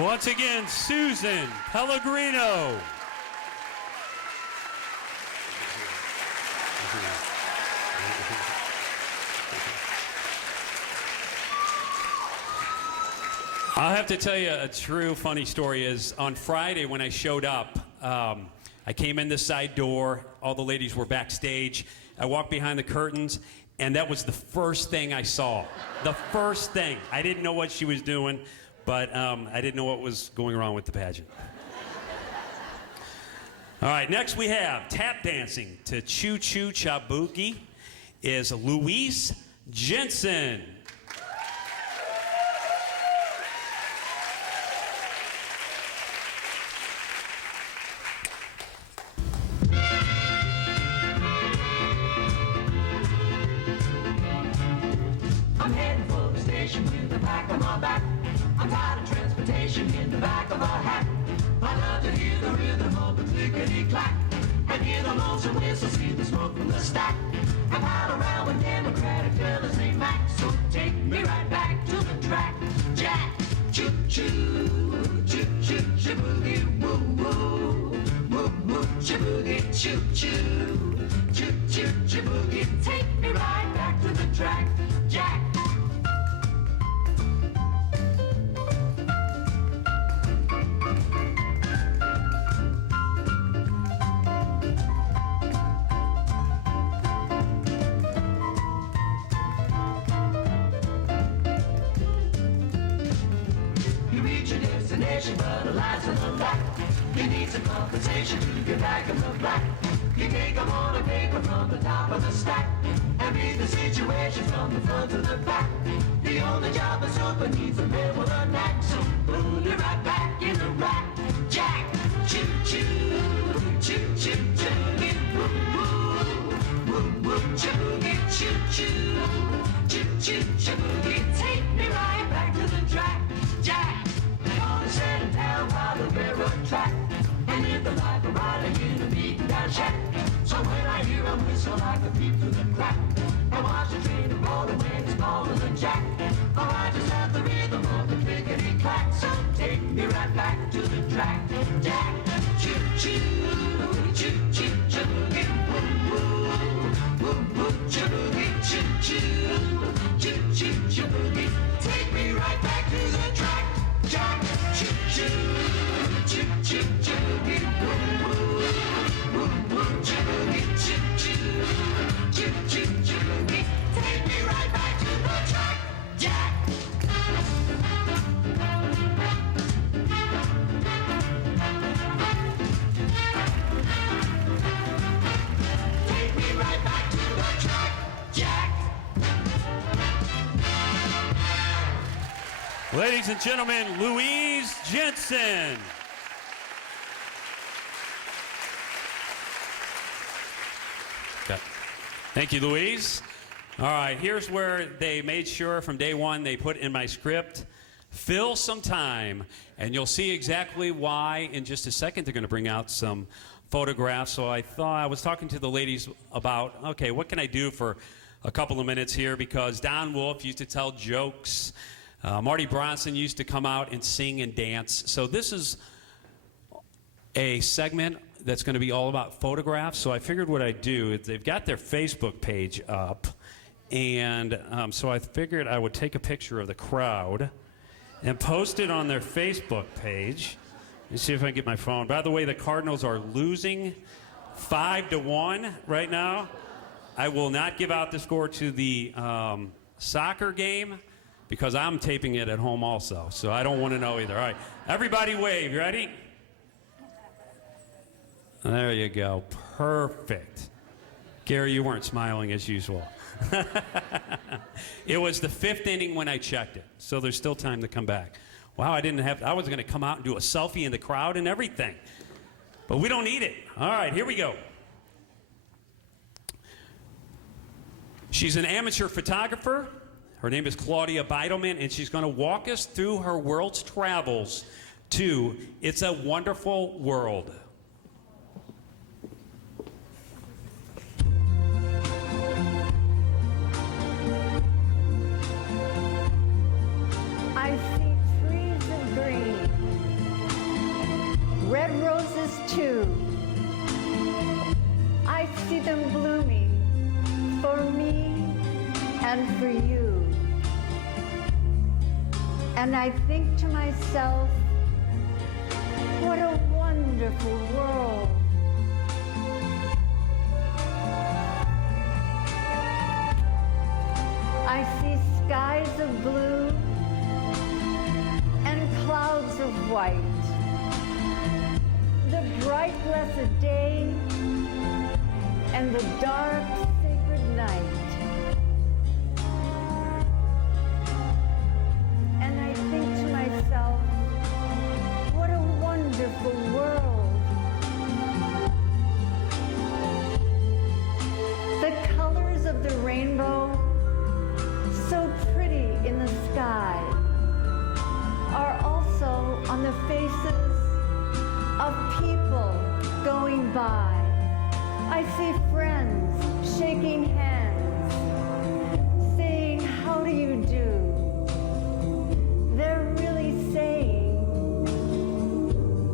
Once again, Susan Pellegrino. I'll have to tell you a true funny story is on Friday when I showed up, I came in this side door, all the ladies were backstage. I walked behind the curtains, and that was the first thing I saw. The first thing. I didn't know what she was doing, but I didn't know what was going wrong with the pageant. All right, next we have tap dancing to Choo Choo Chabuki is Louise Jensen. I'm heading for the station with the back of my back. I'm tired of transportation in the back of a hack. I love to hear the rhythm of the clickety-clack and hear the lonesome whistle, see the smoke from the stack. I pile around with Democratic fellas named Mac, so take me right back to the track. Jack, choo-choo, choo-choo, choo-boogie, woo-woo, woo-woo, choo-boogie, choo-choo, choo-choo, choo-boogie. Take me right back to the track. Jack. You reach your destination, but the lights on the back. You need some compensation to get back in the black. You can't come on a paper from the top of the stack and read the situation from the front to the back. The only job that's open needs a man with a knack, so pull it right back in the rack. Jack, choo choo, choo choo choo, woo woo, woo woo, choo choo choo, choo choo choo. Take me right back to the track. Jack, on the setting down by the railroad track, and live the life of riding in a beaten down shack. So when I hear a whistle, I can peep through the crack and watch the train roll when it's balling and jack. Or I just have the rhythm of the clickety clack. So take me right back to the track. Jack, choo choo, choo choo choo, woo woo, woo woo, choo choo choo, choo choo choo boogie. Take me right back to the track. Jack, choo choo, choo choo choo, woo woo, woo woo, choo choo choo, choo choo choo boogie. Take me right back to the track. Jack. Take me right back to the track. Jack. Ladies and gentlemen, Louise Jensen. Okay. Thank you, Louise. All right, here's where they made sure from day one they put in my script, fill some time, and you'll see exactly why in just a second. They're going to bring out some photographs. So I was talking to the ladies about, okay, what can I do for a couple of minutes here? Because Don Wolf used to tell jokes. Marty Bronson used to come out and sing and dance. So this is a segment that's going to be all about photographs. So I figured what I'd do is they've got their Facebook page up. And so I figured I would take a picture of the crowd and post it on their Facebook page. Let's see if I can get my phone. By the way, the Cardinals are losing 5-1 right now. I will not give out the score to the soccer game because I'm taping it at home also, so I don't want to know either. All right, everybody wave. You ready? There you go. Perfect. Gary, you weren't smiling as usual. It was the 5th inning when I checked it, so there's still time to come back. Wow, I was going to come out and do a selfie in the crowd and everything, but we don't need it. All right, here we go. She's an amateur photographer. Her name is Claudia Beidelman, and she's going to walk us through her world's travels to It's a Wonderful World. I see trees of green and for you. And I think to myself, what a wonderful world. I see skies of blue and clouds of white. The bright, blessed day and the dark, sacred night. And I think to myself, what a wonderful world. The colors of the rainbow, so pretty in the sky, are also on the faces of people going by. I see friends shaking hands, saying, how do you do? They're really saying,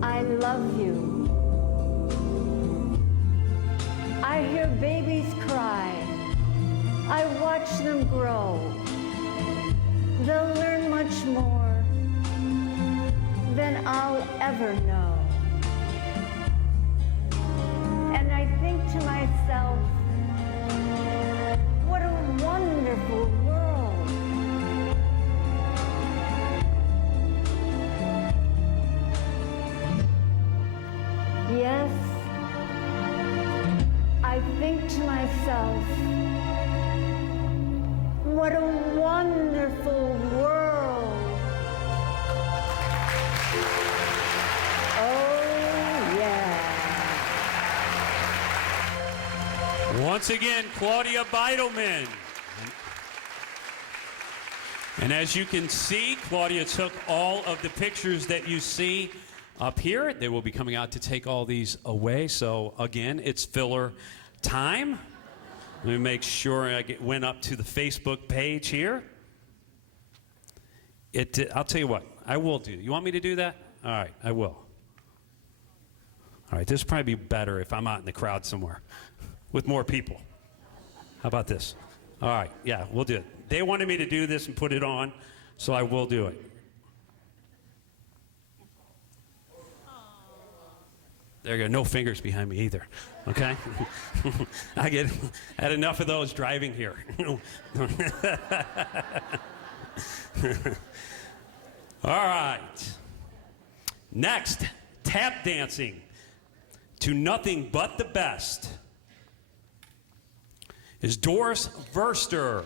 I love you. I hear babies cry. I watch them grow. They'll learn much more than I'll ever know. And I think to myself, what a wonderful world. Yes, I think to myself, what a wonderful world. Oh, yeah. Once again, Claudia Beidelman. And as you can see, Claudia took all of the pictures that you see up here. They will be coming out to take all these away. So again, it's filler time. Let me make sure I went up to the Facebook page here. I'll tell you what, I will do. You want me to do that? All right, I will. All right, this would probably be better if I'm out in the crowd somewhere with more people. How about this? All right, yeah, we'll do it. They wanted me to do this and put it on, so I will do it. There you go, no fingers behind me either, okay? I had enough of those driving here. All right. Next, tap dancing to Nothing But the Best is Doris Verster.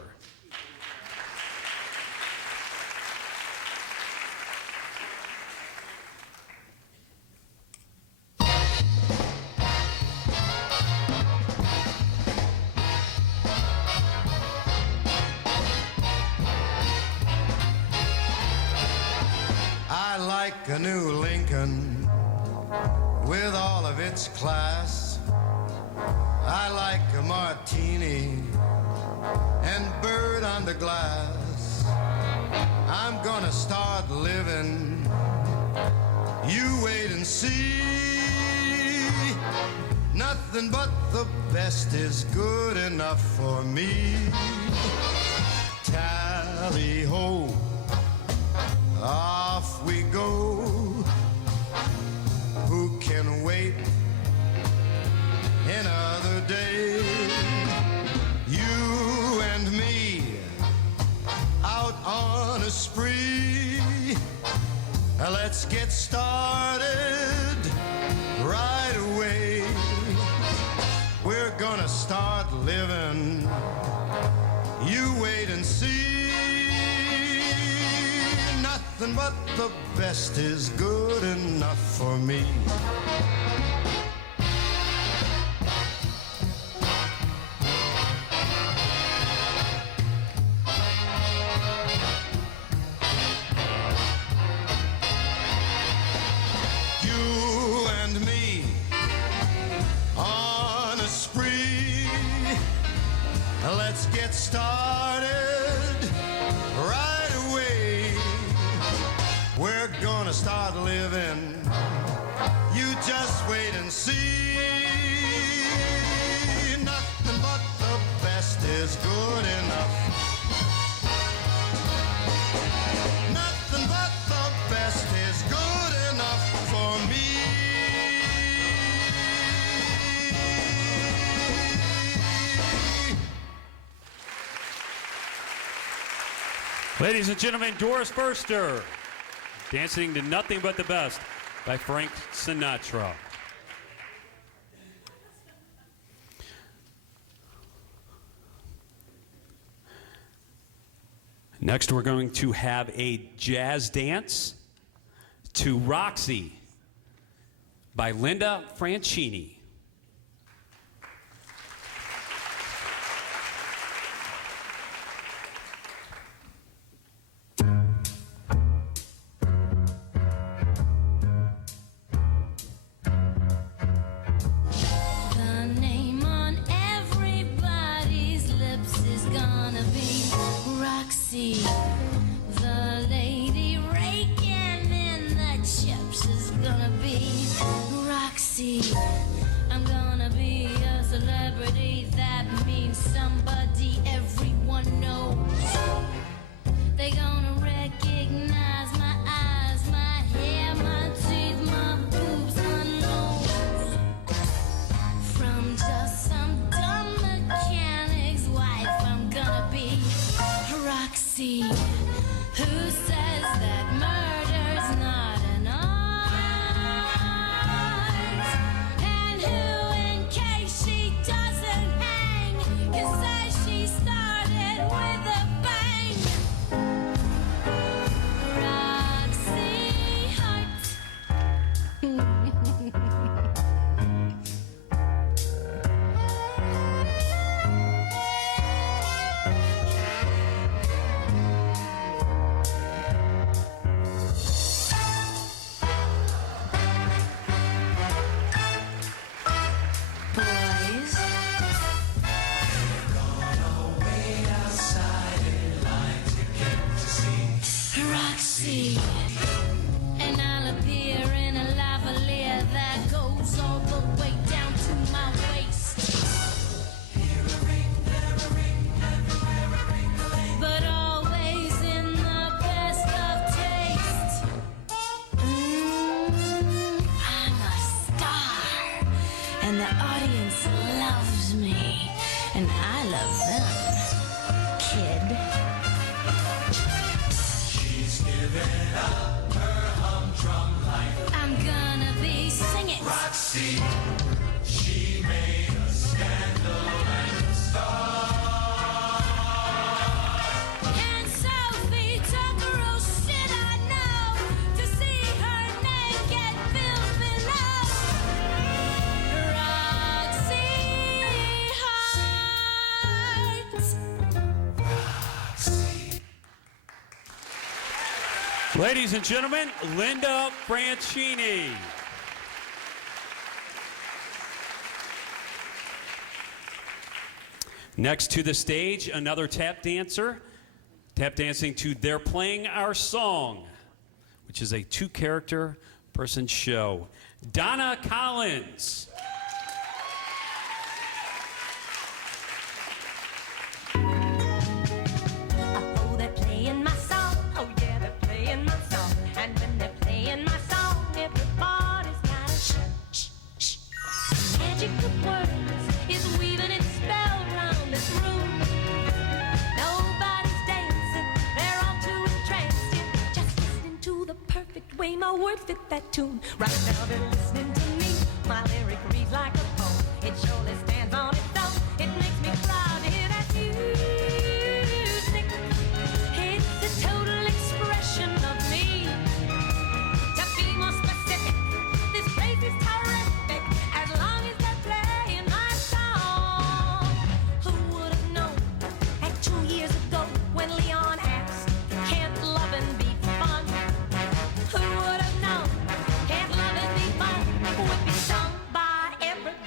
I like a new Lincoln with all of its class. I like a martini and bird on the glass. I'm gonna start living. You wait and see. Nothing but the best is good enough for me. Tally-ho, off we go. Who can wait another day? You and me out on a spree. Let's get started right away. We're gonna start living. You wait and see. Nothing but the best is good enough for me. You and me on a spree. Let's get started right away. We're gonna start living. You just wait and see. Nothing but the best is good enough Ladies and gentlemen, Doris Burster, dancing to Nothing But the Best by Frank Sinatra. Next, we're going to have a jazz dance to Roxy by Linda Franchini. The name on everybody's lips is gonna be Roxy. The lady raking in the chips is gonna be Roxy. I'm gonna be a celebrity, that means somebody everyone knows. They gonna recognize my eyes, my hair, my teeth, my boobs, my nose. From just some dumb mechanic's wife, I'm gonna be Roxy. Who says that murder's not an art? And who, in case she doesn't hang, can say she started with a bang? Roxy Hart. Boys, Roxy, and I'll appear in a lavalier that goes all the way down to my waist. But always in the best of taste. I'm a star, and the audience loves me, and I love them, kid. She's giving up her humdrum life. I'm gonna be singing. Roxy, she made a scandal and a star. And Sophie took a real shit, I know, to see her name get filled below. Roxy Hart. Ladies and gentlemen, Linda Franchini. Next to the stage, another tap dancer, tap dancing to They're Playing Our Song, which is a two-character person show. Donna Collins. Oh, they're playing my song. Oh, yeah, they're playing my song. And when they're playing my song, everybody's gotta shh, shh, shh. The magic of words is weaving its spell around this room. Nobody's dancing, they're all too entranced. You're just listening to the perfect way my words fit that tune. Right now they're listening to me. My lyric reads like a poem. It surely stands on its own. It makes me proud to hear that music. It's a total expression of me. To be more specific, this place is terrific as long as they're playing my song. Who would have known that 2 years ago when Leon asked, can't loving be fun? Who would have known? Can't loving be fun would be sung by everybody.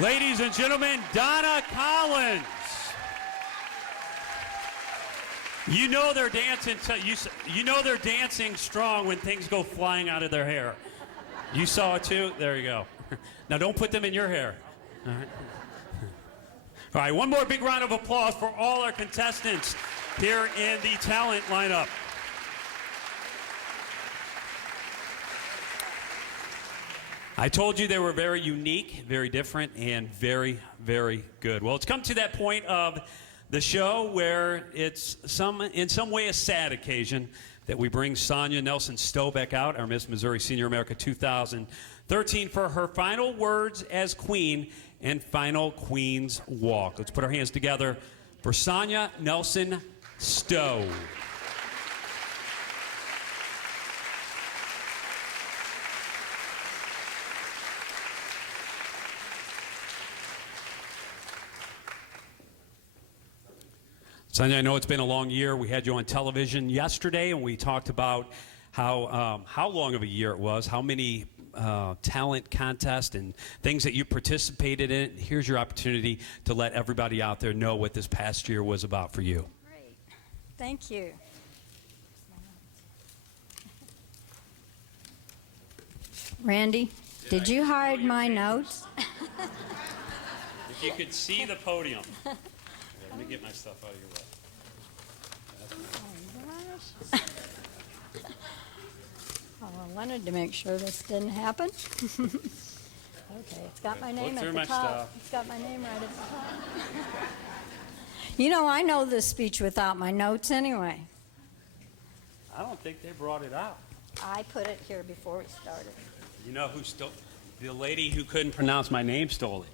Ladies and gentlemen, Donna Collins. You know they're dancing. You know they're dancing strong when things go flying out of their hair. You saw it too. There you go. Now don't put them in your hair. All right. All right. One more big round of applause for all our contestants here in the talent lineup. I told you they were very unique, very different, and very, very good. Well, it's come to that point of the show where it's in some way a sad occasion that we bring Sonia Nelson Stowe back out, our Miss Missouri Senior America 2013, for her final words as queen and final Queen's Walk. Let's put our hands together for Sonia Nelson Stowe. Sonia, I know it's been a long year. We had you on television yesterday, and we talked about how long of a year it was, how many talent contests and things that you participated in. Here's your opportunity to let everybody out there know what this past year was about for you. Great. Thank you. Randy, did you hide my notes? If you could see the podium. Let me get my stuff out of your way. Oh, I wanted to make sure this didn't happen. Okay, it's got my name at the top. It's got my name right at the top. You know, I know this speech without my notes anyway. I don't think they brought it out. I put it here before we started. You know who stole? The lady who couldn't pronounce my name stole it.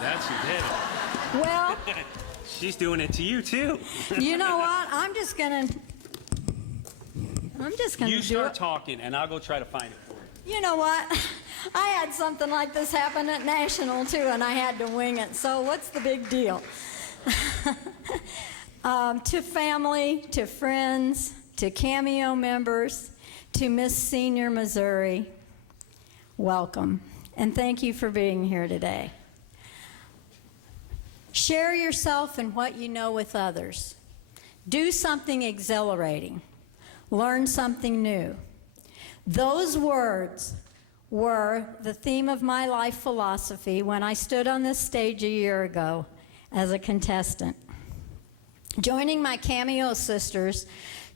That's who did it. Well, she's doing it to you too. You know what? I'm just gonna You start talking, and I'll go try to find it for you. You know what? I had something like this happen at National too, and I had to wing it. So what's the big deal? To family, to friends, to Cameo members, to Miss Senior Missouri, welcome, and thank you for being here today. Share yourself and what you know with others. Do something exhilarating. Learn something new. Those words were the theme of my life philosophy when I stood on this stage a year ago as a contestant, joining my Cameo sisters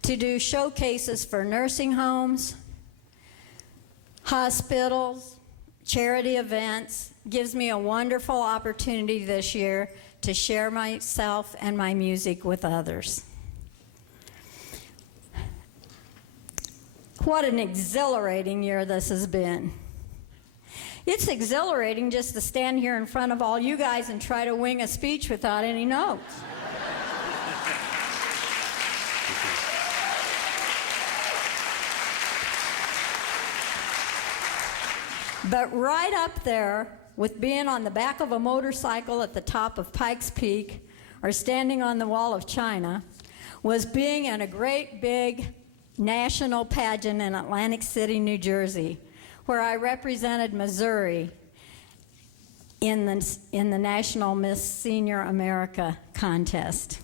to do showcases for nursing homes, hospitals, charity events. Gives me a wonderful opportunity this year to share myself and my music with others. What an exhilarating year this has been. It's exhilarating just to stand here in front of all you guys and try to wing a speech without any notes. But right up there with being on the back of a motorcycle at the top of Pikes Peak or standing on the Wall of China was being in a great big national pageant in Atlantic City, New Jersey, where I represented Missouri in the National Miss Senior America contest.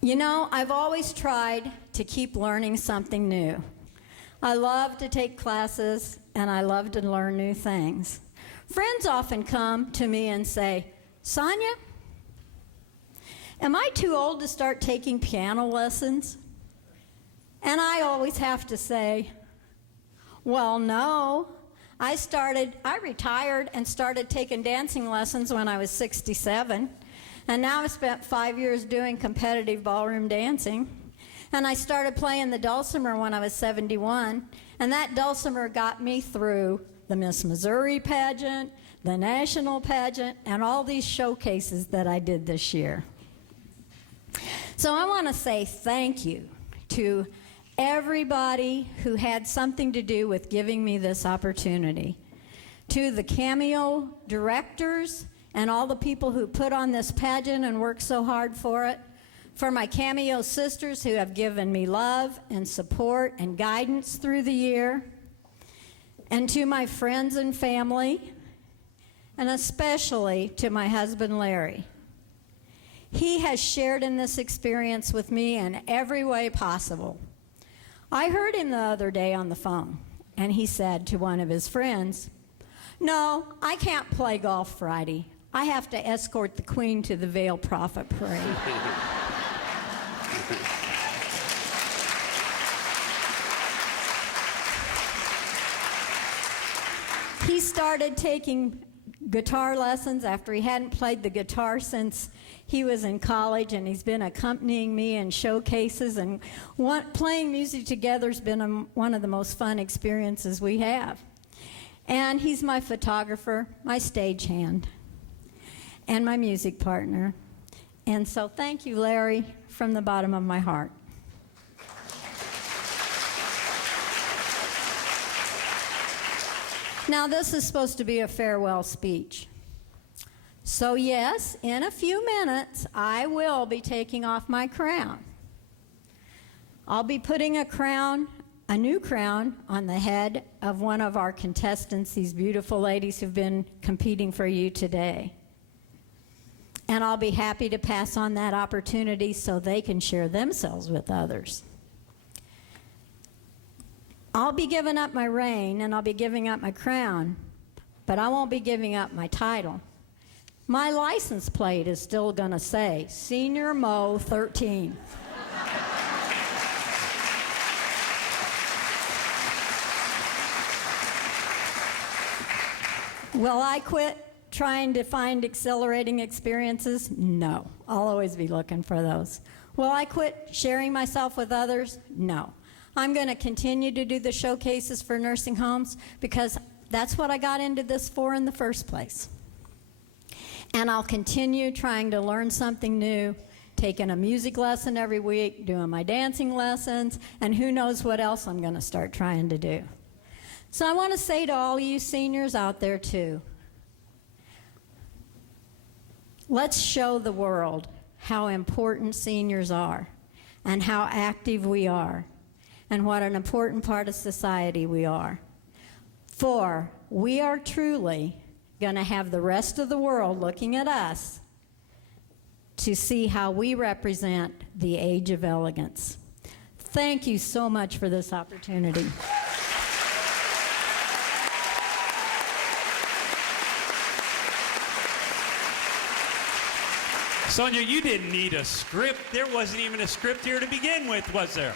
You know, I've always tried to keep learning something new. I love to take classes, and I love to learn new things. Friends often come to me and say, Sonia, am I too old to start taking piano lessons? And I always have to say, well, no. I retired and started taking dancing lessons when I was 67, and now I've spent 5 years doing competitive ballroom dancing. And I started playing the dulcimer when I was 71, and that dulcimer got me through the Miss Missouri pageant, the national pageant, and all these showcases that I did this year. So I want to say thank you to everybody who had something to do with giving me this opportunity, to the Cameo directors and all the people who put on this pageant and worked so hard for it, for my Cameo sisters who have given me love and support and guidance through the year, and to my friends and family, and especially to my husband, Larry. He has shared in this experience with me in every way possible. I heard him the other day on the phone, and he said to one of his friends, "No, I can't play golf Friday. I have to escort the Queen to the Veil Prophet Parade." He started taking guitar lessons after he hadn't played the guitar since he was in college, and he's been accompanying me in showcases, and playing music together has been one of the most fun experiences we have. And he's my photographer, my stagehand, and my music partner. And so thank you, Larry, from the bottom of my heart. Now, this is supposed to be a farewell speech. So yes, in a few minutes, I will be taking off my crown. I'll be putting a new crown on the head of one of our contestants, these beautiful ladies who've been competing for you today. And I'll be happy to pass on that opportunity so they can share themselves with others. I'll be giving up my reign and I'll be giving up my crown, but I won't be giving up my title. My license plate is still going to say Senior Mo 13. Will I quit trying to find exhilarating experiences? No. I'll always be looking for those. Will I quit sharing myself with others? No. I'm going to continue to do the showcases for nursing homes because that's what I got into this for in the first place. And I'll continue trying to learn something new, taking a music lesson every week, doing my dancing lessons, and who knows what else I'm going to start trying to do. So I want to say to all you seniors out there too, let's show the world how important seniors are and how active we are and what an important part of society we are. For we are truly going to have the rest of the world looking at us to see how we represent the age of elegance. Thank you so much for this opportunity. Sonia, you didn't need a script. There wasn't even a script here to begin with, was there?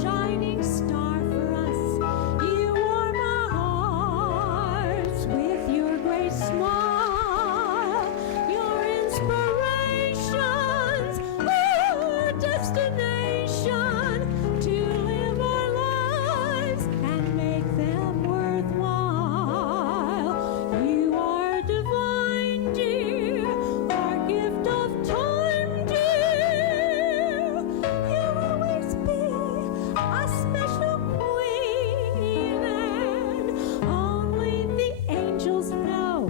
Shining star for us, you warm our hearts with your great smile, your inspirations, our destination to live our lives and make them worthwhile. You are divine, dear, our gift of time, dear. You'll always be a special queen, and only the angels know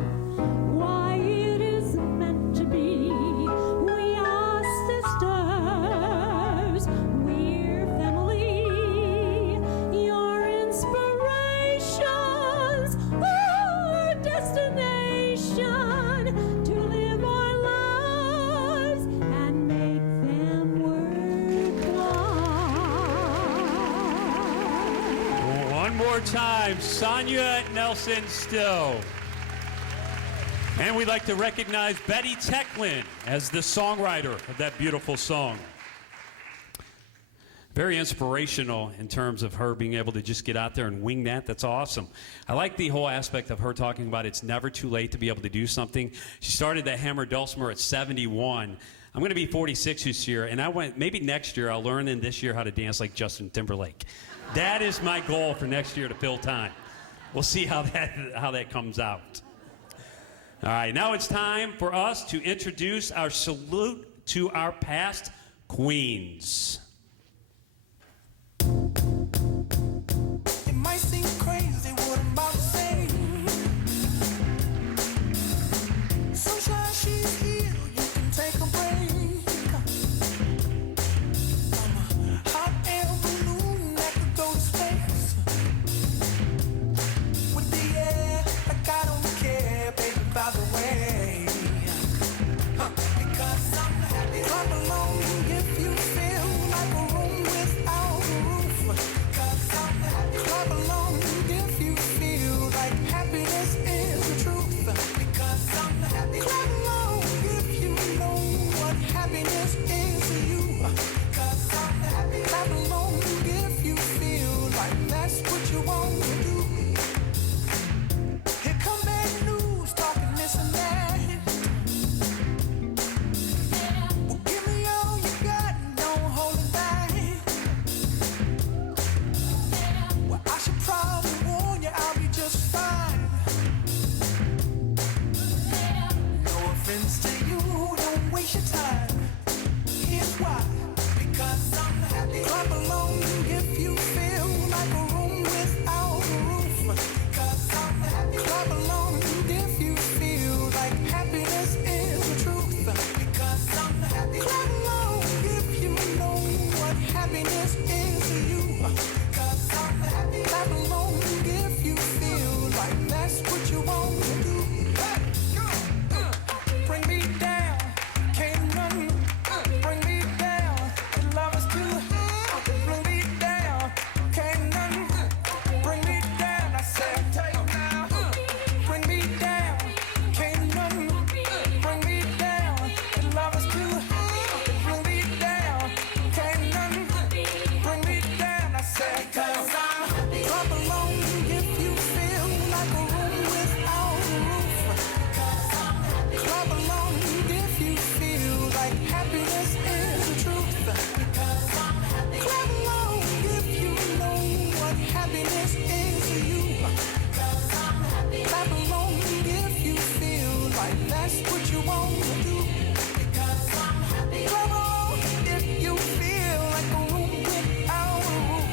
why it is meant to be. We are sisters, we're family. Your inspirations, our destination to live our lives and make them worthwhile. One more time, Sonia Nelson Still. And we'd like to recognize Betty Tecklin as the songwriter of that beautiful song. Very inspirational in terms of her being able to just get out there and wing that. That's awesome. I like the whole aspect of her talking about it's never too late to be able to do something. She started that hammer dulcimer at 71. I'm going to be 46 this year, and maybe next year I'll learn in this year how to dance like Justin Timberlake. That is my goal for next year to fill time. We'll see how that comes out. All right, now it's time for us to introduce our salute to our past queens. It might seem crazy what I'm about to say. Sunshine, she's here. like that's what you want to do. Because I'm happy. Come on, if you feel like a room without a roof.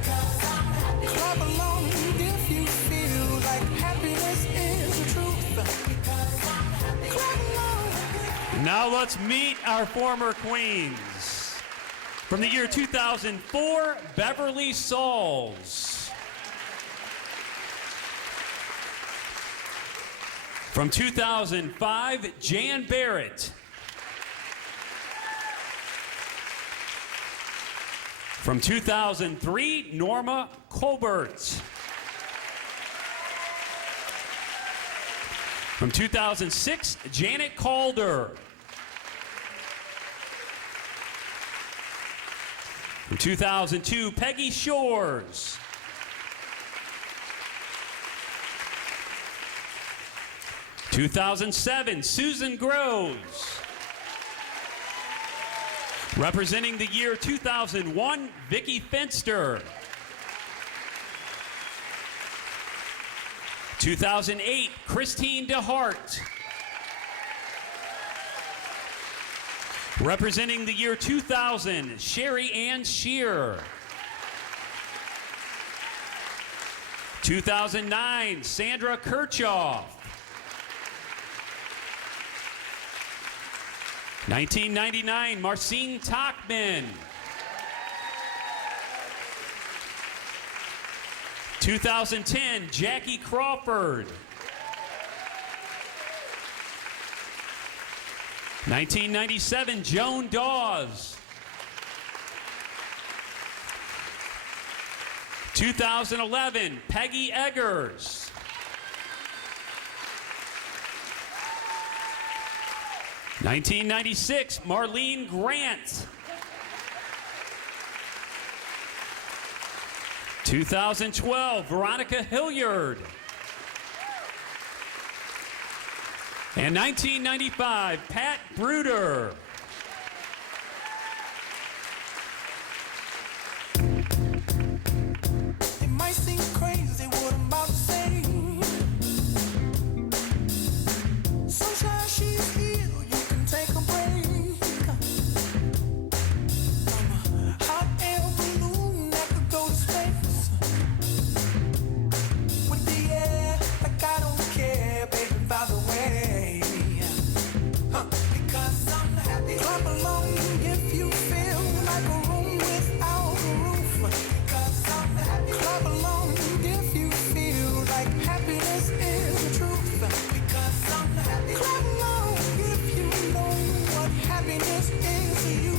Because I'm happy. Clap along if you feel like happiness is the truth. Because I'm happy. Clap along. Now let's meet our former queens. From the year 2004, Beverly Sauls. From 2005, Jan Barrett. From 2003, Norma Colbert. From 2006, Janet Calder. From 2002, Peggy Shores. From 2007, Susan Groves. Representing the year 2001, Vicki Finster. 2008, Christine DeHart. Representing the year 2000, Sherry Ann Shear. 2009, Sandra Kirchhoff. 1999, Marcine Tachman. 2010, Jackie Crawford. 1997, Joan Dawes. 2011, Peggy Eggers. 1996, Marlene Grant. 2012, Veronica Hilliard. And 1995, Pat Bruder. It might seem crazy what I'm about to say. Sunshine, she's here, you can take a break. I'm a hot air balloon that could go to space. With the air, like I don't care, baby, by the way. Because I'm happy. Clap along if you feel like a room without a roof. Because I'm happy. Clap along if you feel like happiness is the truth. Because I'm happy. Clap along if you know what happiness is to you.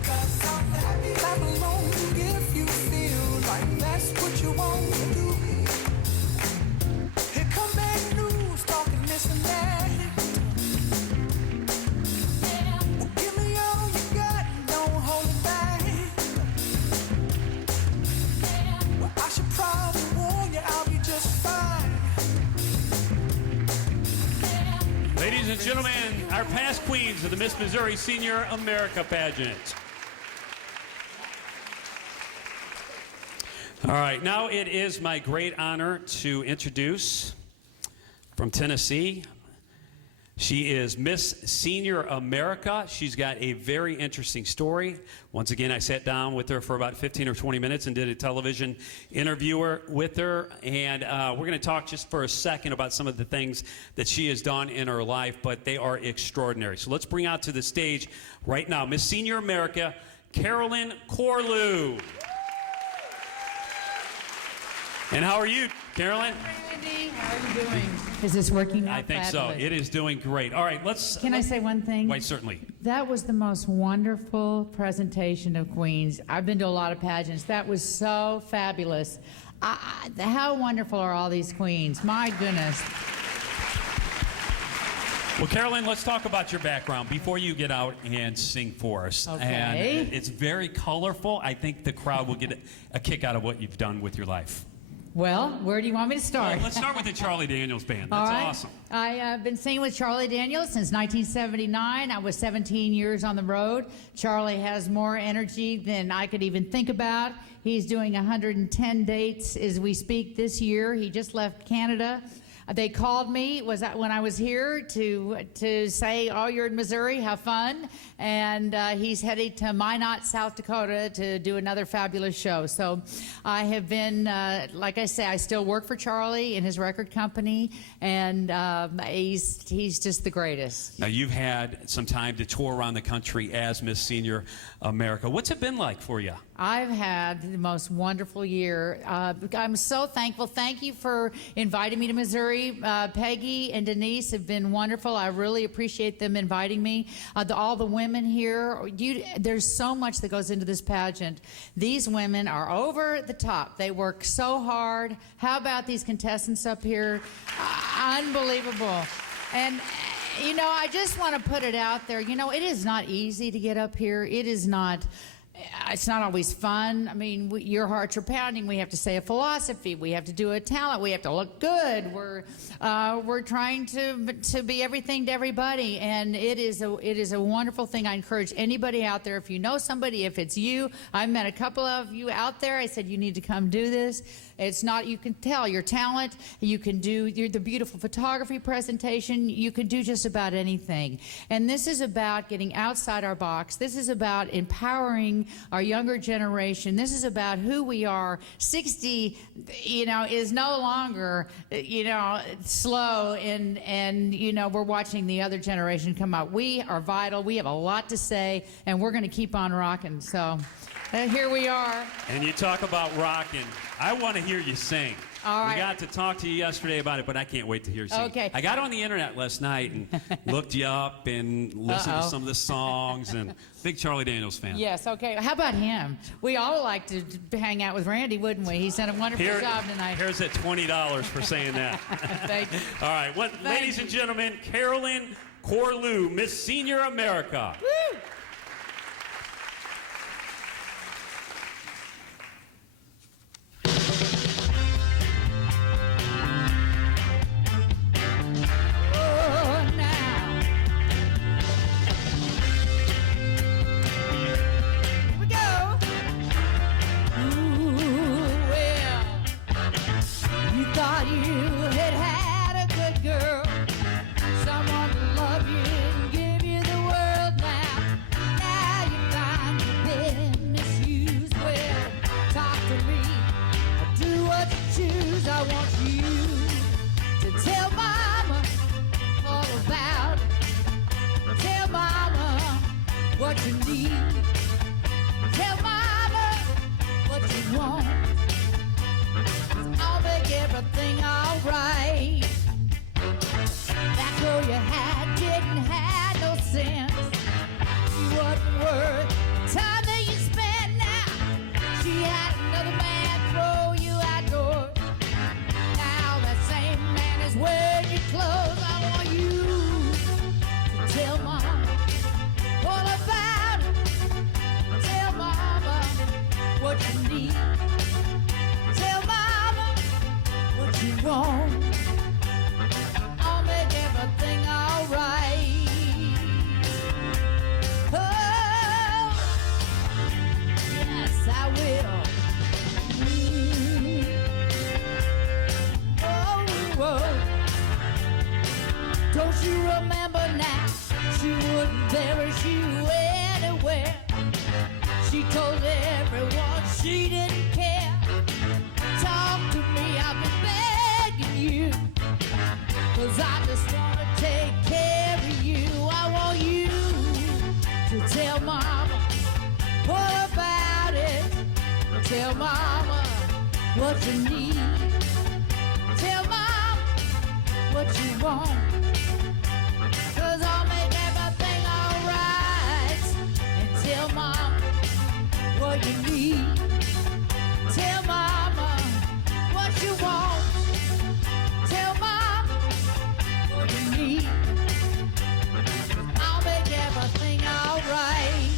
Because I'm happy. Clap along if you feel like that's what you want to do. Here come bad news, talking this and that. Give me all you got, don't hold it back. Well, I should probably warn you, I'll be just fine. Ladies and gentlemen, our past queens of the Miss Missouri Senior America Pageant. All right, now it is my great honor to introduce from Tennessee. She is Miss Senior America. She's got a very interesting story. Once again, I sat down with her for about 15 or 20 minutes and did a television interview with her. And we're going to talk just for a second about some of the things that she has done in her life, but they are extraordinary. So let's bring out to the stage right now, Miss Senior America, Carolyn Corlew. And how are you, Carolyn? Randy, how are you doing? Is this working out? I think fabulous? so. It is doing great. All right, let's... Can I say one thing? Wait, certainly. That was the most wonderful presentation of Queens. I've been to a lot of pageants. That was so fabulous. How wonderful are all these queens? My goodness. Well, Carolyn, let's talk about your background before you get out and sing for us. Okay. And it's very colorful. I think the crowd will get a kick out of what you've done with your life. Well, where do you want me to start? Well, let's start with the Charlie Daniels Band. All That's right. awesome. I've been singing with Charlie Daniels since 1979. I was 17 years on the road. Charlie has more energy than I could even think about. He's doing 110 dates as we speak this year. He just left Canada. They called me when I was here to say, "Oh, you're in Missouri, have fun," and he's headed to Minot, South Dakota, to do another fabulous show. So I have been, like I say, I still work for Charlie in his record company, and he's just the greatest. Now, you've had some time to tour around the country as Miss Senior America. What's it been like for you? I've had the most wonderful year. I'm so thankful. Thank you for inviting me to Missouri. Peggy and Denise have been wonderful. I really appreciate them inviting me. All the women here, there's so much that goes into this pageant. These women are over the top. They work so hard. How about these contestants up here? Unbelievable. And you know, I just want to put it out there. You know, it is not easy to get up here. It's not always fun. I mean, your hearts are pounding. We have to say a philosophy. We have to do a talent. We have to look good. We're trying to be everything to everybody, and it is a wonderful thing. I encourage anybody out there, if you know somebody, if it's you, I met a couple of you out there. I said, you need to come do this. It's not, you can tell your talent. You can do the beautiful photography presentation. You can do just about anything. And this is about getting outside our box. This is about empowering our younger generation. This is about who we are. 60, you know, is no longer, you know, slow, and you know, we're watching the other generation come out. We are vital. We have a lot to say, and we're going to keep on rocking. So here we are. And you talk about rocking. I want to hear you sing. All right. We got to talk to you yesterday about it, but I can't wait to hear you sing. Okay. I got on the internet last night and looked you up and listened to some of the songs, and big Charlie Daniels fan. Yes, okay. How about him? We all like to hang out with Randy, wouldn't we? He's done a wonderful job tonight. Here's that $20 for saying that. Thank you. All right. Ladies and gentlemen, Carolyn Corlew, Miss Senior America. Woo! I want you to tell Mama all about it. Tell Mama what you need. Tell Mama what you want. I'll make everything alright. That girl you had didn't have no sense. She wasn't worth the time that you spent now. She had another man throw you outdoors. Wear your clothes. I want you to tell Mama all about it. Tell Mama what you need. Tell Mama what you want. I'll make everything alright. Oh, yes, I will. Oh. Don't you remember now? She wouldn't embarrass you anywhere. She told everyone she didn't care. Talk to me, I've been begging you, 'cause I just wanna take care of you. I want you to tell Mama what about it. Tell Mama what you need. Tell Mama what you want. 'Cause I'll make everything alright. And tell Mama what you need. Tell Mama what you want. Tell Mama what you need. I'll make everything alright.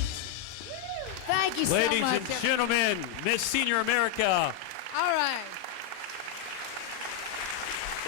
Thank you so much. Ladies and gentlemen, Miss Senior America. All right.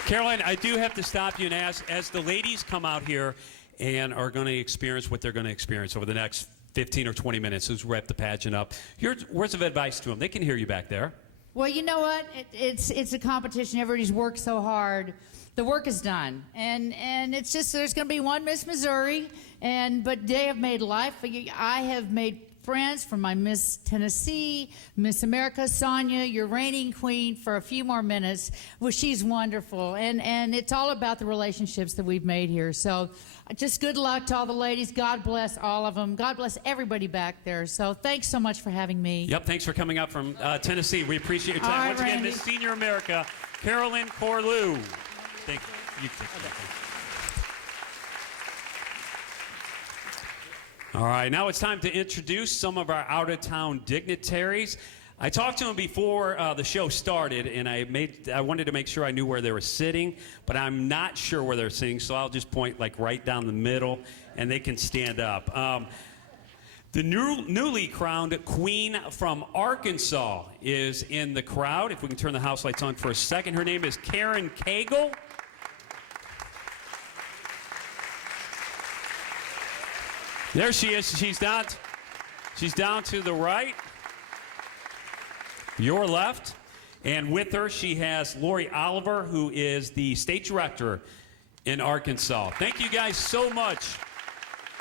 Caroline, I do have to stop you and ask, as the ladies come out here and are going to experience what they're going to experience over the next 15 or 20 minutes as we wrap the pageant up, here's words of advice to them. They can hear you back there. Well, you know what? It's a competition. Everybody's worked so hard. The work is done, and it's just there's going to be one Miss Missouri, but they have made life. I have made friends from my Miss Tennessee, Miss America, Sonia, your reigning queen, for a few more minutes. Well, she's wonderful, and it's all about the relationships that we've made here. So, just good luck to all the ladies. God bless all of them. God bless everybody back there. So, thanks so much for having me. Yep, thanks for coming up from Tennessee. We appreciate your time. All right, Once again, Randy. Miss Senior America, Carolyn Corlew. Thank you. All right, now it's time to introduce some of our out-of-town dignitaries. I talked to them before the show started, and I wanted to make sure I knew where they were sitting, but I'm not sure where they're sitting, so I'll just point like right down the middle, and they can stand up. The newly crowned queen from Arkansas is in the crowd. If we can turn the house lights on for a second. Her name is Karen Cagle. There she is. She's down to the right, your left. And with her, she has Lori Oliver, who is the state director in Arkansas. Thank you guys so much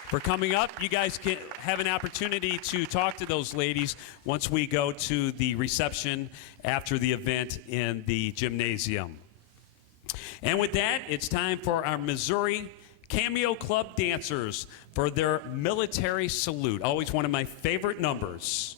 for coming up. You guys can have an opportunity to talk to those ladies once we go to the reception after the event in the gymnasium. And with that, it's time for our Missouri Cameo Club dancers for their military salute. Always one of my favorite numbers.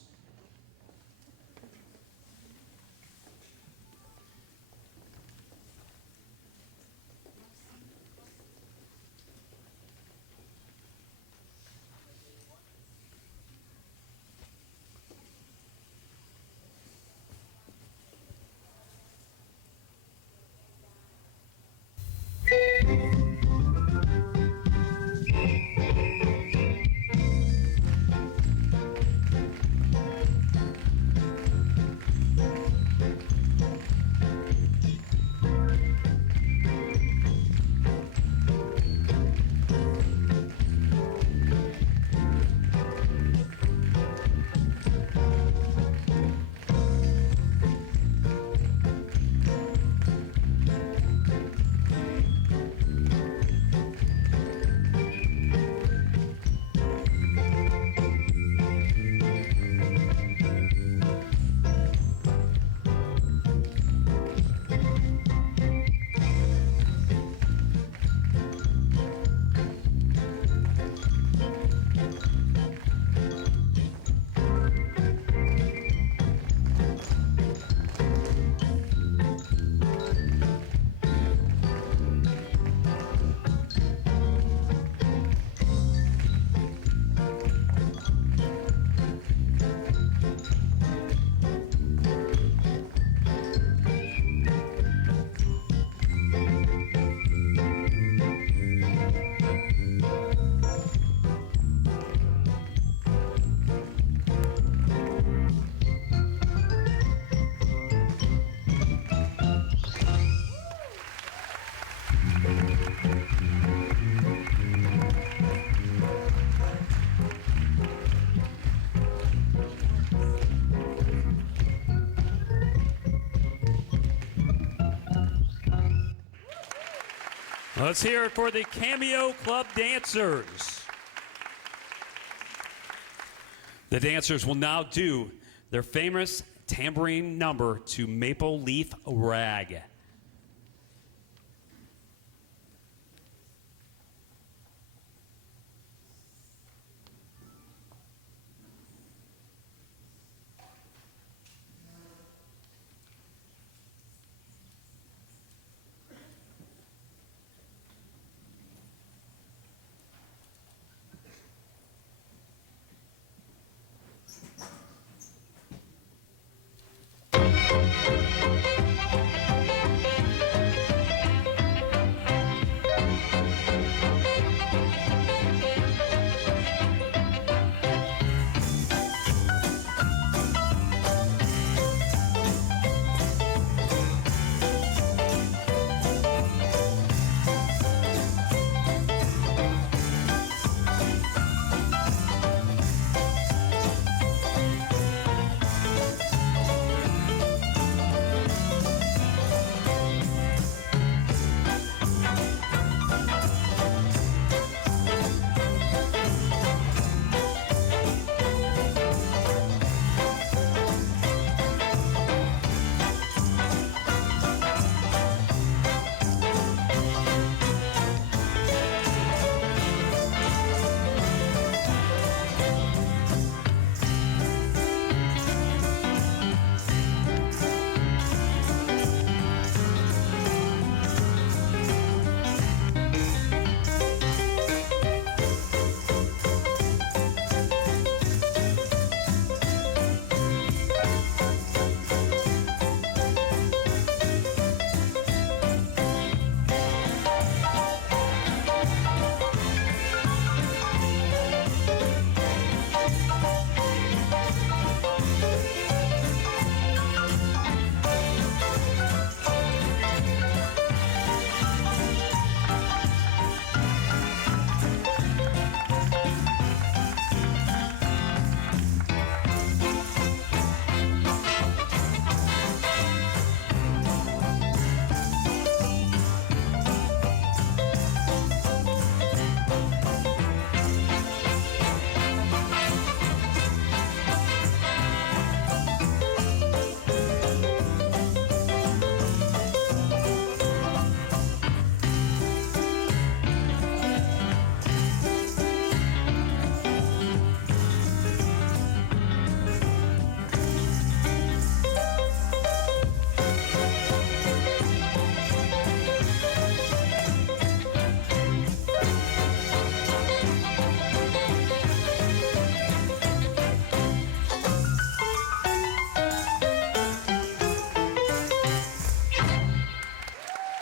Let's hear it for the Cameo Club dancers. The dancers will now do their famous tambourine number to Maple Leaf Rag.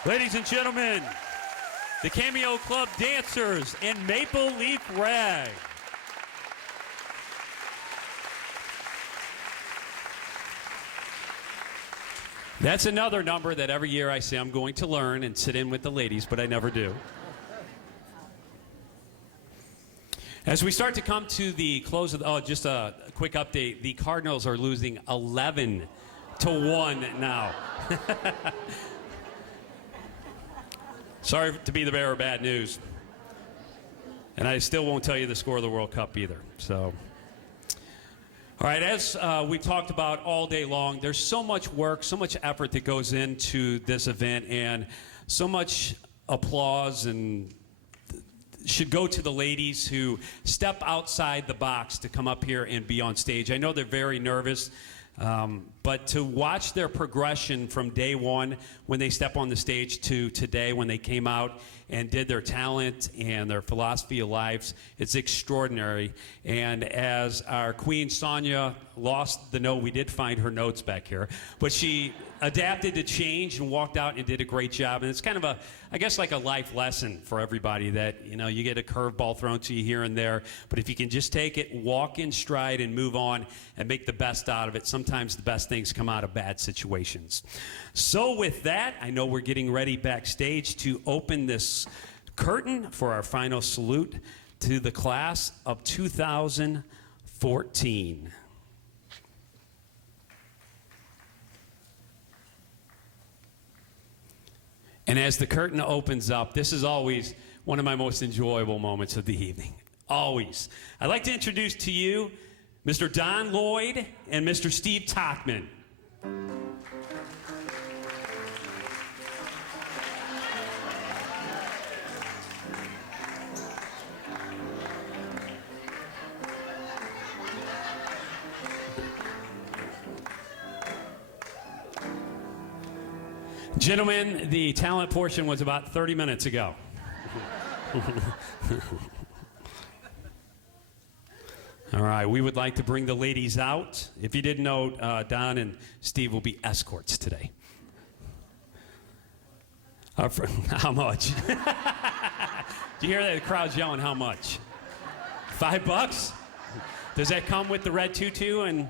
Ladies and gentlemen, the Cameo Club dancers in Maple Leaf Rag. That's another number that every year I say I'm going to learn and sit in with the ladies, but I never do. As we start to come to the close of just a quick update. The Cardinals are losing 11-1 now. Sorry to be the bearer of bad news. And I still won't tell you the score of the World Cup either. So, all right, as we talked about all day long, there's so much work, so much effort that goes into this event, and so much applause and should go to the ladies who step outside the box to come up here and be on stage. I know they're very nervous, but to watch their progression from day one when they step on the stage to today when they came out and did their talent and their philosophy of lives, it's extraordinary. And as our queen Sonia lost the note, we did find her notes back here, but she adapted to change and walked out and did a great job. And it's kind of I guess like a life lesson for everybody that, you get a curveball thrown to you here and there, but if you can just take it, walk in stride and move on and make the best out of it, sometimes the best things come out of bad situations. So with that, I know we're getting ready backstage to open this curtain for our final salute to the class of 2014. And as the curtain opens up, this is always one of my most enjoyable moments of the evening. Always. I'd like to introduce to you Mr. Don Lloyd and Mr. Steve Tachman. Gentlemen, the talent portion was about 30 minutes ago. All right, we would like to bring the ladies out. If you didn't know, Don and Steve will be escorts today. How much? Do you hear that? The crowd's yelling, how much? $5? Does that come with the red tutu? And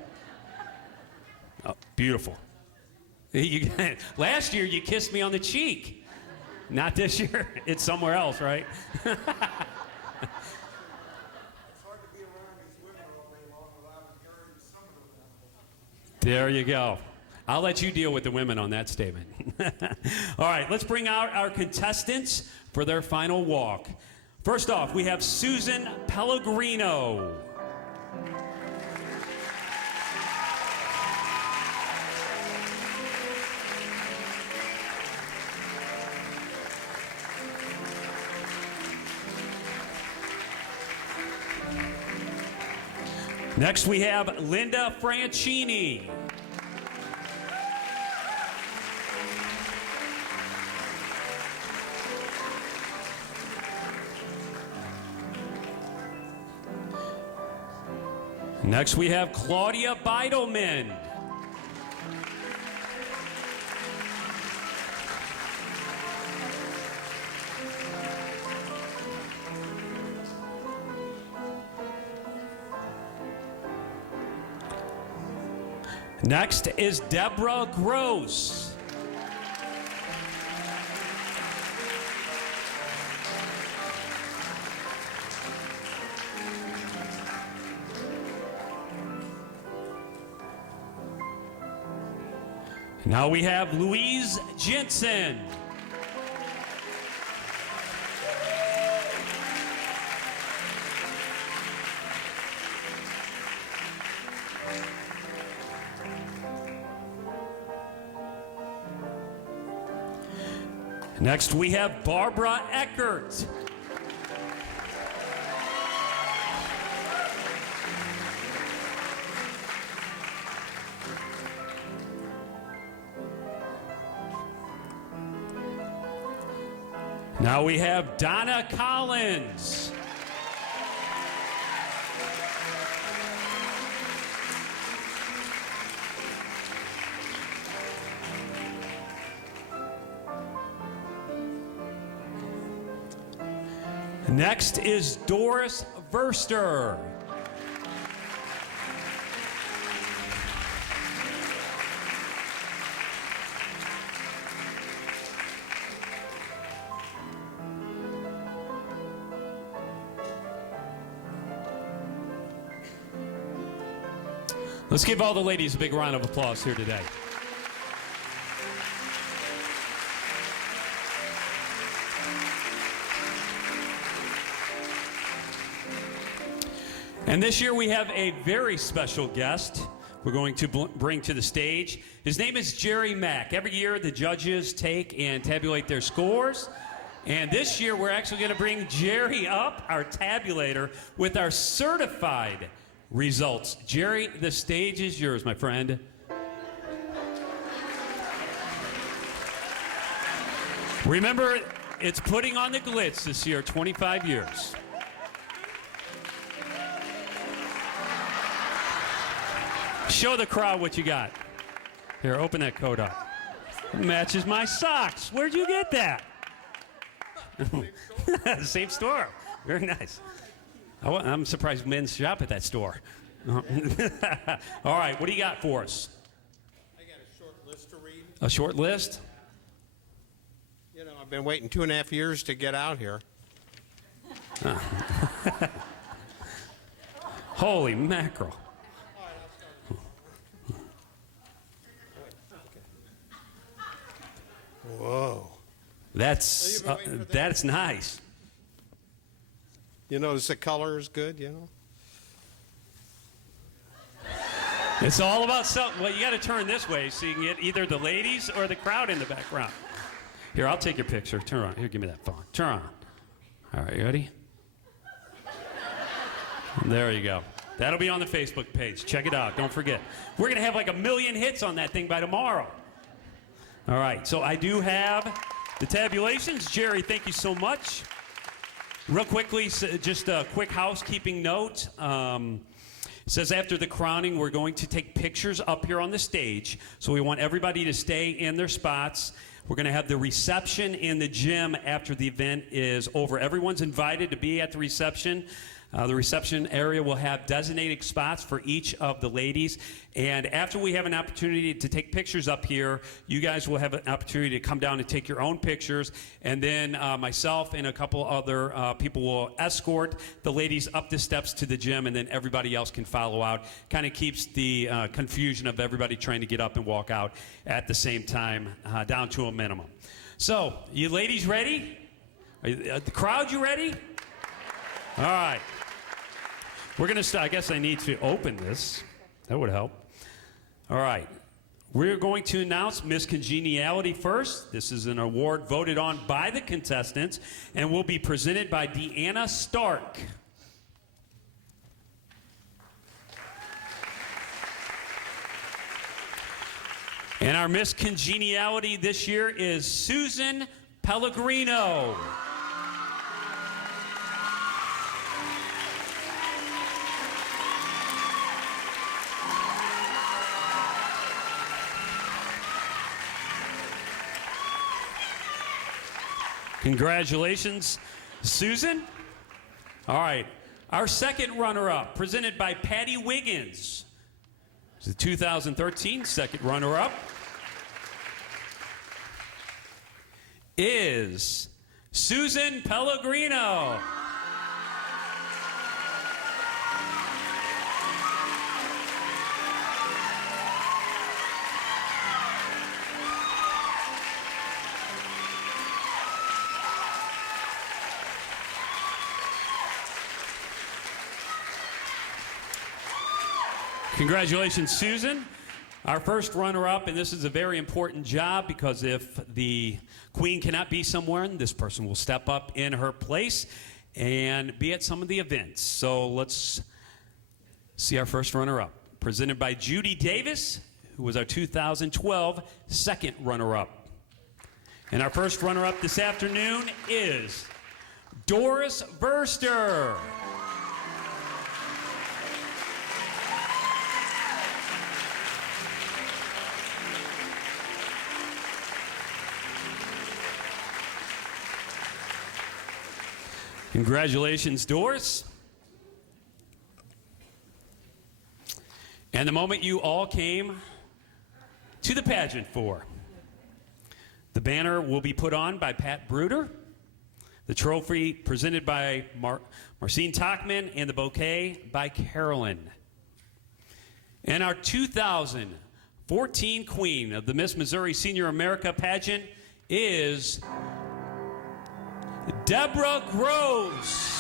oh, beautiful. Last year, you kissed me on the cheek. Not this year. It's somewhere else, right? There you go. I'll let you deal with the women on that statement. All right, let's bring out our contestants for their final walk. First off, we have Susan Pellegrino. Next, we have Linda Francini. Next, we have Claudia Beidelman. Next is Deborah Gross. Now we have Louise Jensen. Next, we have Barbara Eckert. Now we have Donna Collins. Next is Doris Verster. Let's give all the ladies a big round of applause here today. And this year we have a very special guest we're going to bring to the stage. His name is Jerry Mack. Every year the judges take and tabulate their scores. And this year we're actually going to bring Jerry up, our tabulator, with our certified results. Jerry, the stage is yours, my friend. Remember, it's putting on the glitz this year, 25 years. Show the crowd what you got. Here, open that coat up. It matches my socks. Where'd you get that? Same store. Very nice. I'm surprised men shop at that store. All right, what do you got for us? I got a short list to read. A short list? You know, I've been waiting 2.5 years to get out here. Holy mackerel. Whoa. That's nice. You notice the color is good, you know? It's all about something. Well, you got to turn this way so you can get either the ladies or the crowd in the background. Here, I'll take your picture. Turn on. Here, give me that phone. Turn on. All right, you ready? There you go. That'll be on the Facebook page. Check it out. Don't forget. We're going to have like 1 million hits on that thing by tomorrow. All right, so I do have the tabulations. Jerry, thank you so much. Real quickly, just a quick housekeeping note. It says after the crowning, we're going to take pictures up here on the stage. So we want everybody to stay in their spots. We're going to have the reception in the gym after the event is over. Everyone's invited to be at the reception. The reception area will have designated spots for each of the ladies. And after we have an opportunity to take pictures up here, you guys will have an opportunity to come down and take your own pictures. And then myself and a couple other people will escort the ladies up the steps to the gym, and then everybody else can follow out. Kind of keeps the confusion of everybody trying to get up and walk out at the same time down to a minimum. So, you ladies ready? The crowd, you ready? All right. We're going to start. I guess I need to open this. That would help. All right. We're going to announce Miss Congeniality first. This is an award voted on by the contestants and will be presented by Deanna Stark. And our Miss Congeniality this year is Susan Pellegrino. Congratulations, Susan. All right. Our second runner-up, presented by Patty Wiggins. The 2013 second runner-up is Susan Pellegrino. Congratulations, Susan. Our first runner-up, and this is a very important job because if the queen cannot be somewhere, this person will step up in her place and be at some of the events. So let's see our first runner-up. Presented by Judy Davis, who was our 2012 second runner-up. And our first runner-up this afternoon is Doris Verster. Congratulations, Doris. And the moment you all came to the pageant for. The banner will be put on by Pat Bruder, the trophy presented by Marcine Tachman, and the bouquet by Carolyn. And our 2014 queen of the Miss Missouri Senior America pageant is Deborah Groves.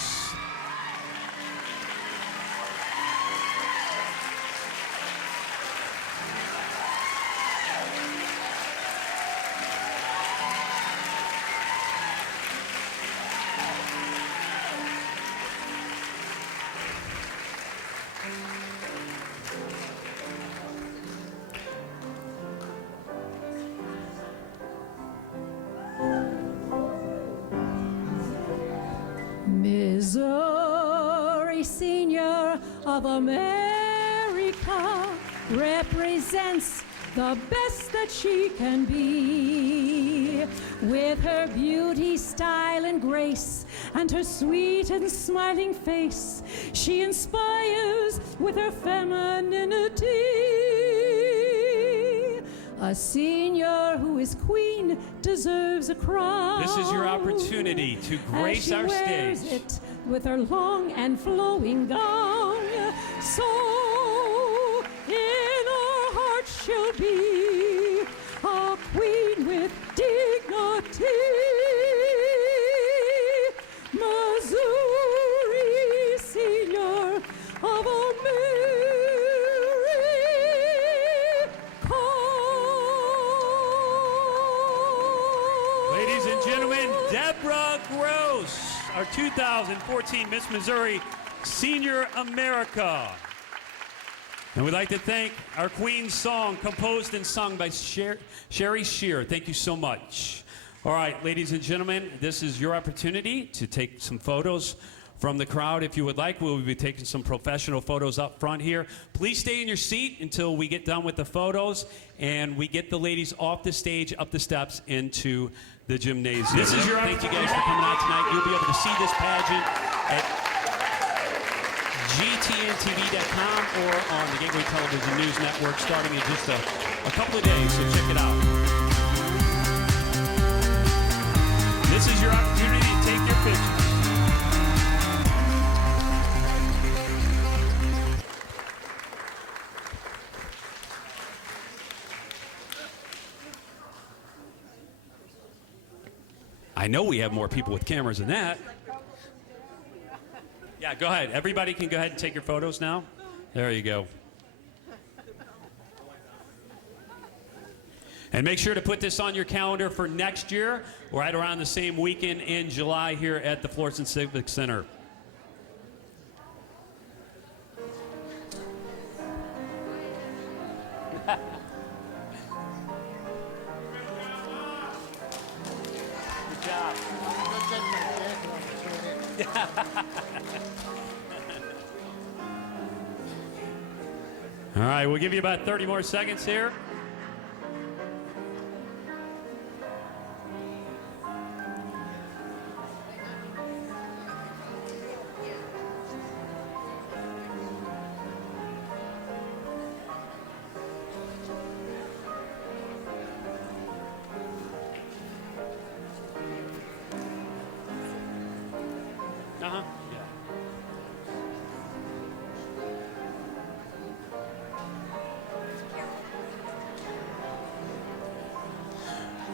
Missouri Senior of America represents the best that she can be. With her beauty, style, and grace, and her sweet and smiling face, she inspires with her femininity. A senior who is queen deserves a crown. This is your opportunity to grace our stage. As she wears it with her long and flowing gown. So in our hearts she'll be a queen with dignity. Missouri Senior of Ladies and gentlemen, Deborah Gross, our 2014 Miss Missouri Senior America. And we'd like to thank our Queen's song, composed and sung by Sherry Shear. Thank you so much. All right, ladies and gentlemen, this is your opportunity to take some photos from the crowd. If you would like, we'll be taking some professional photos up front here. Please stay in your seat until we get done with the photos and we get the ladies off the stage, up the steps, into the gymnasium. This is your Thank you guys for coming out tonight. You'll be able to see this pageant at gtntv.com or on the Gateway Television News Network starting in just a couple of days, so check it out. This is your opportunity to take your pictures. I know we have more people with cameras than that. Yeah, go ahead. Everybody can go ahead and take your photos now. There you go. And make sure to put this on your calendar for next year, right around the same weekend in July here at the Florissant Civic Center. All right, we'll give you about 30 more seconds here.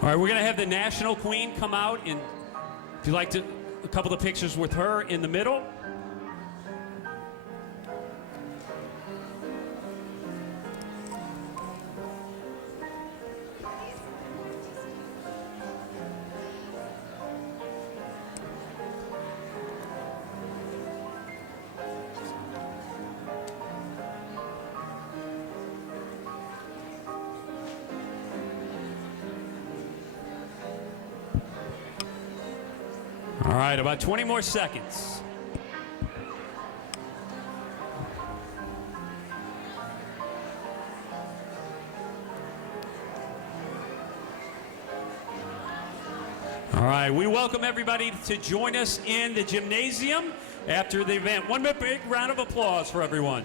All right, we're going to have the National Queen come out, and if you'd like to, a couple of pictures with her in the middle. All right, about 20 more seconds. All right, we welcome everybody to join us in the gymnasium after the event. One big round of applause for everyone.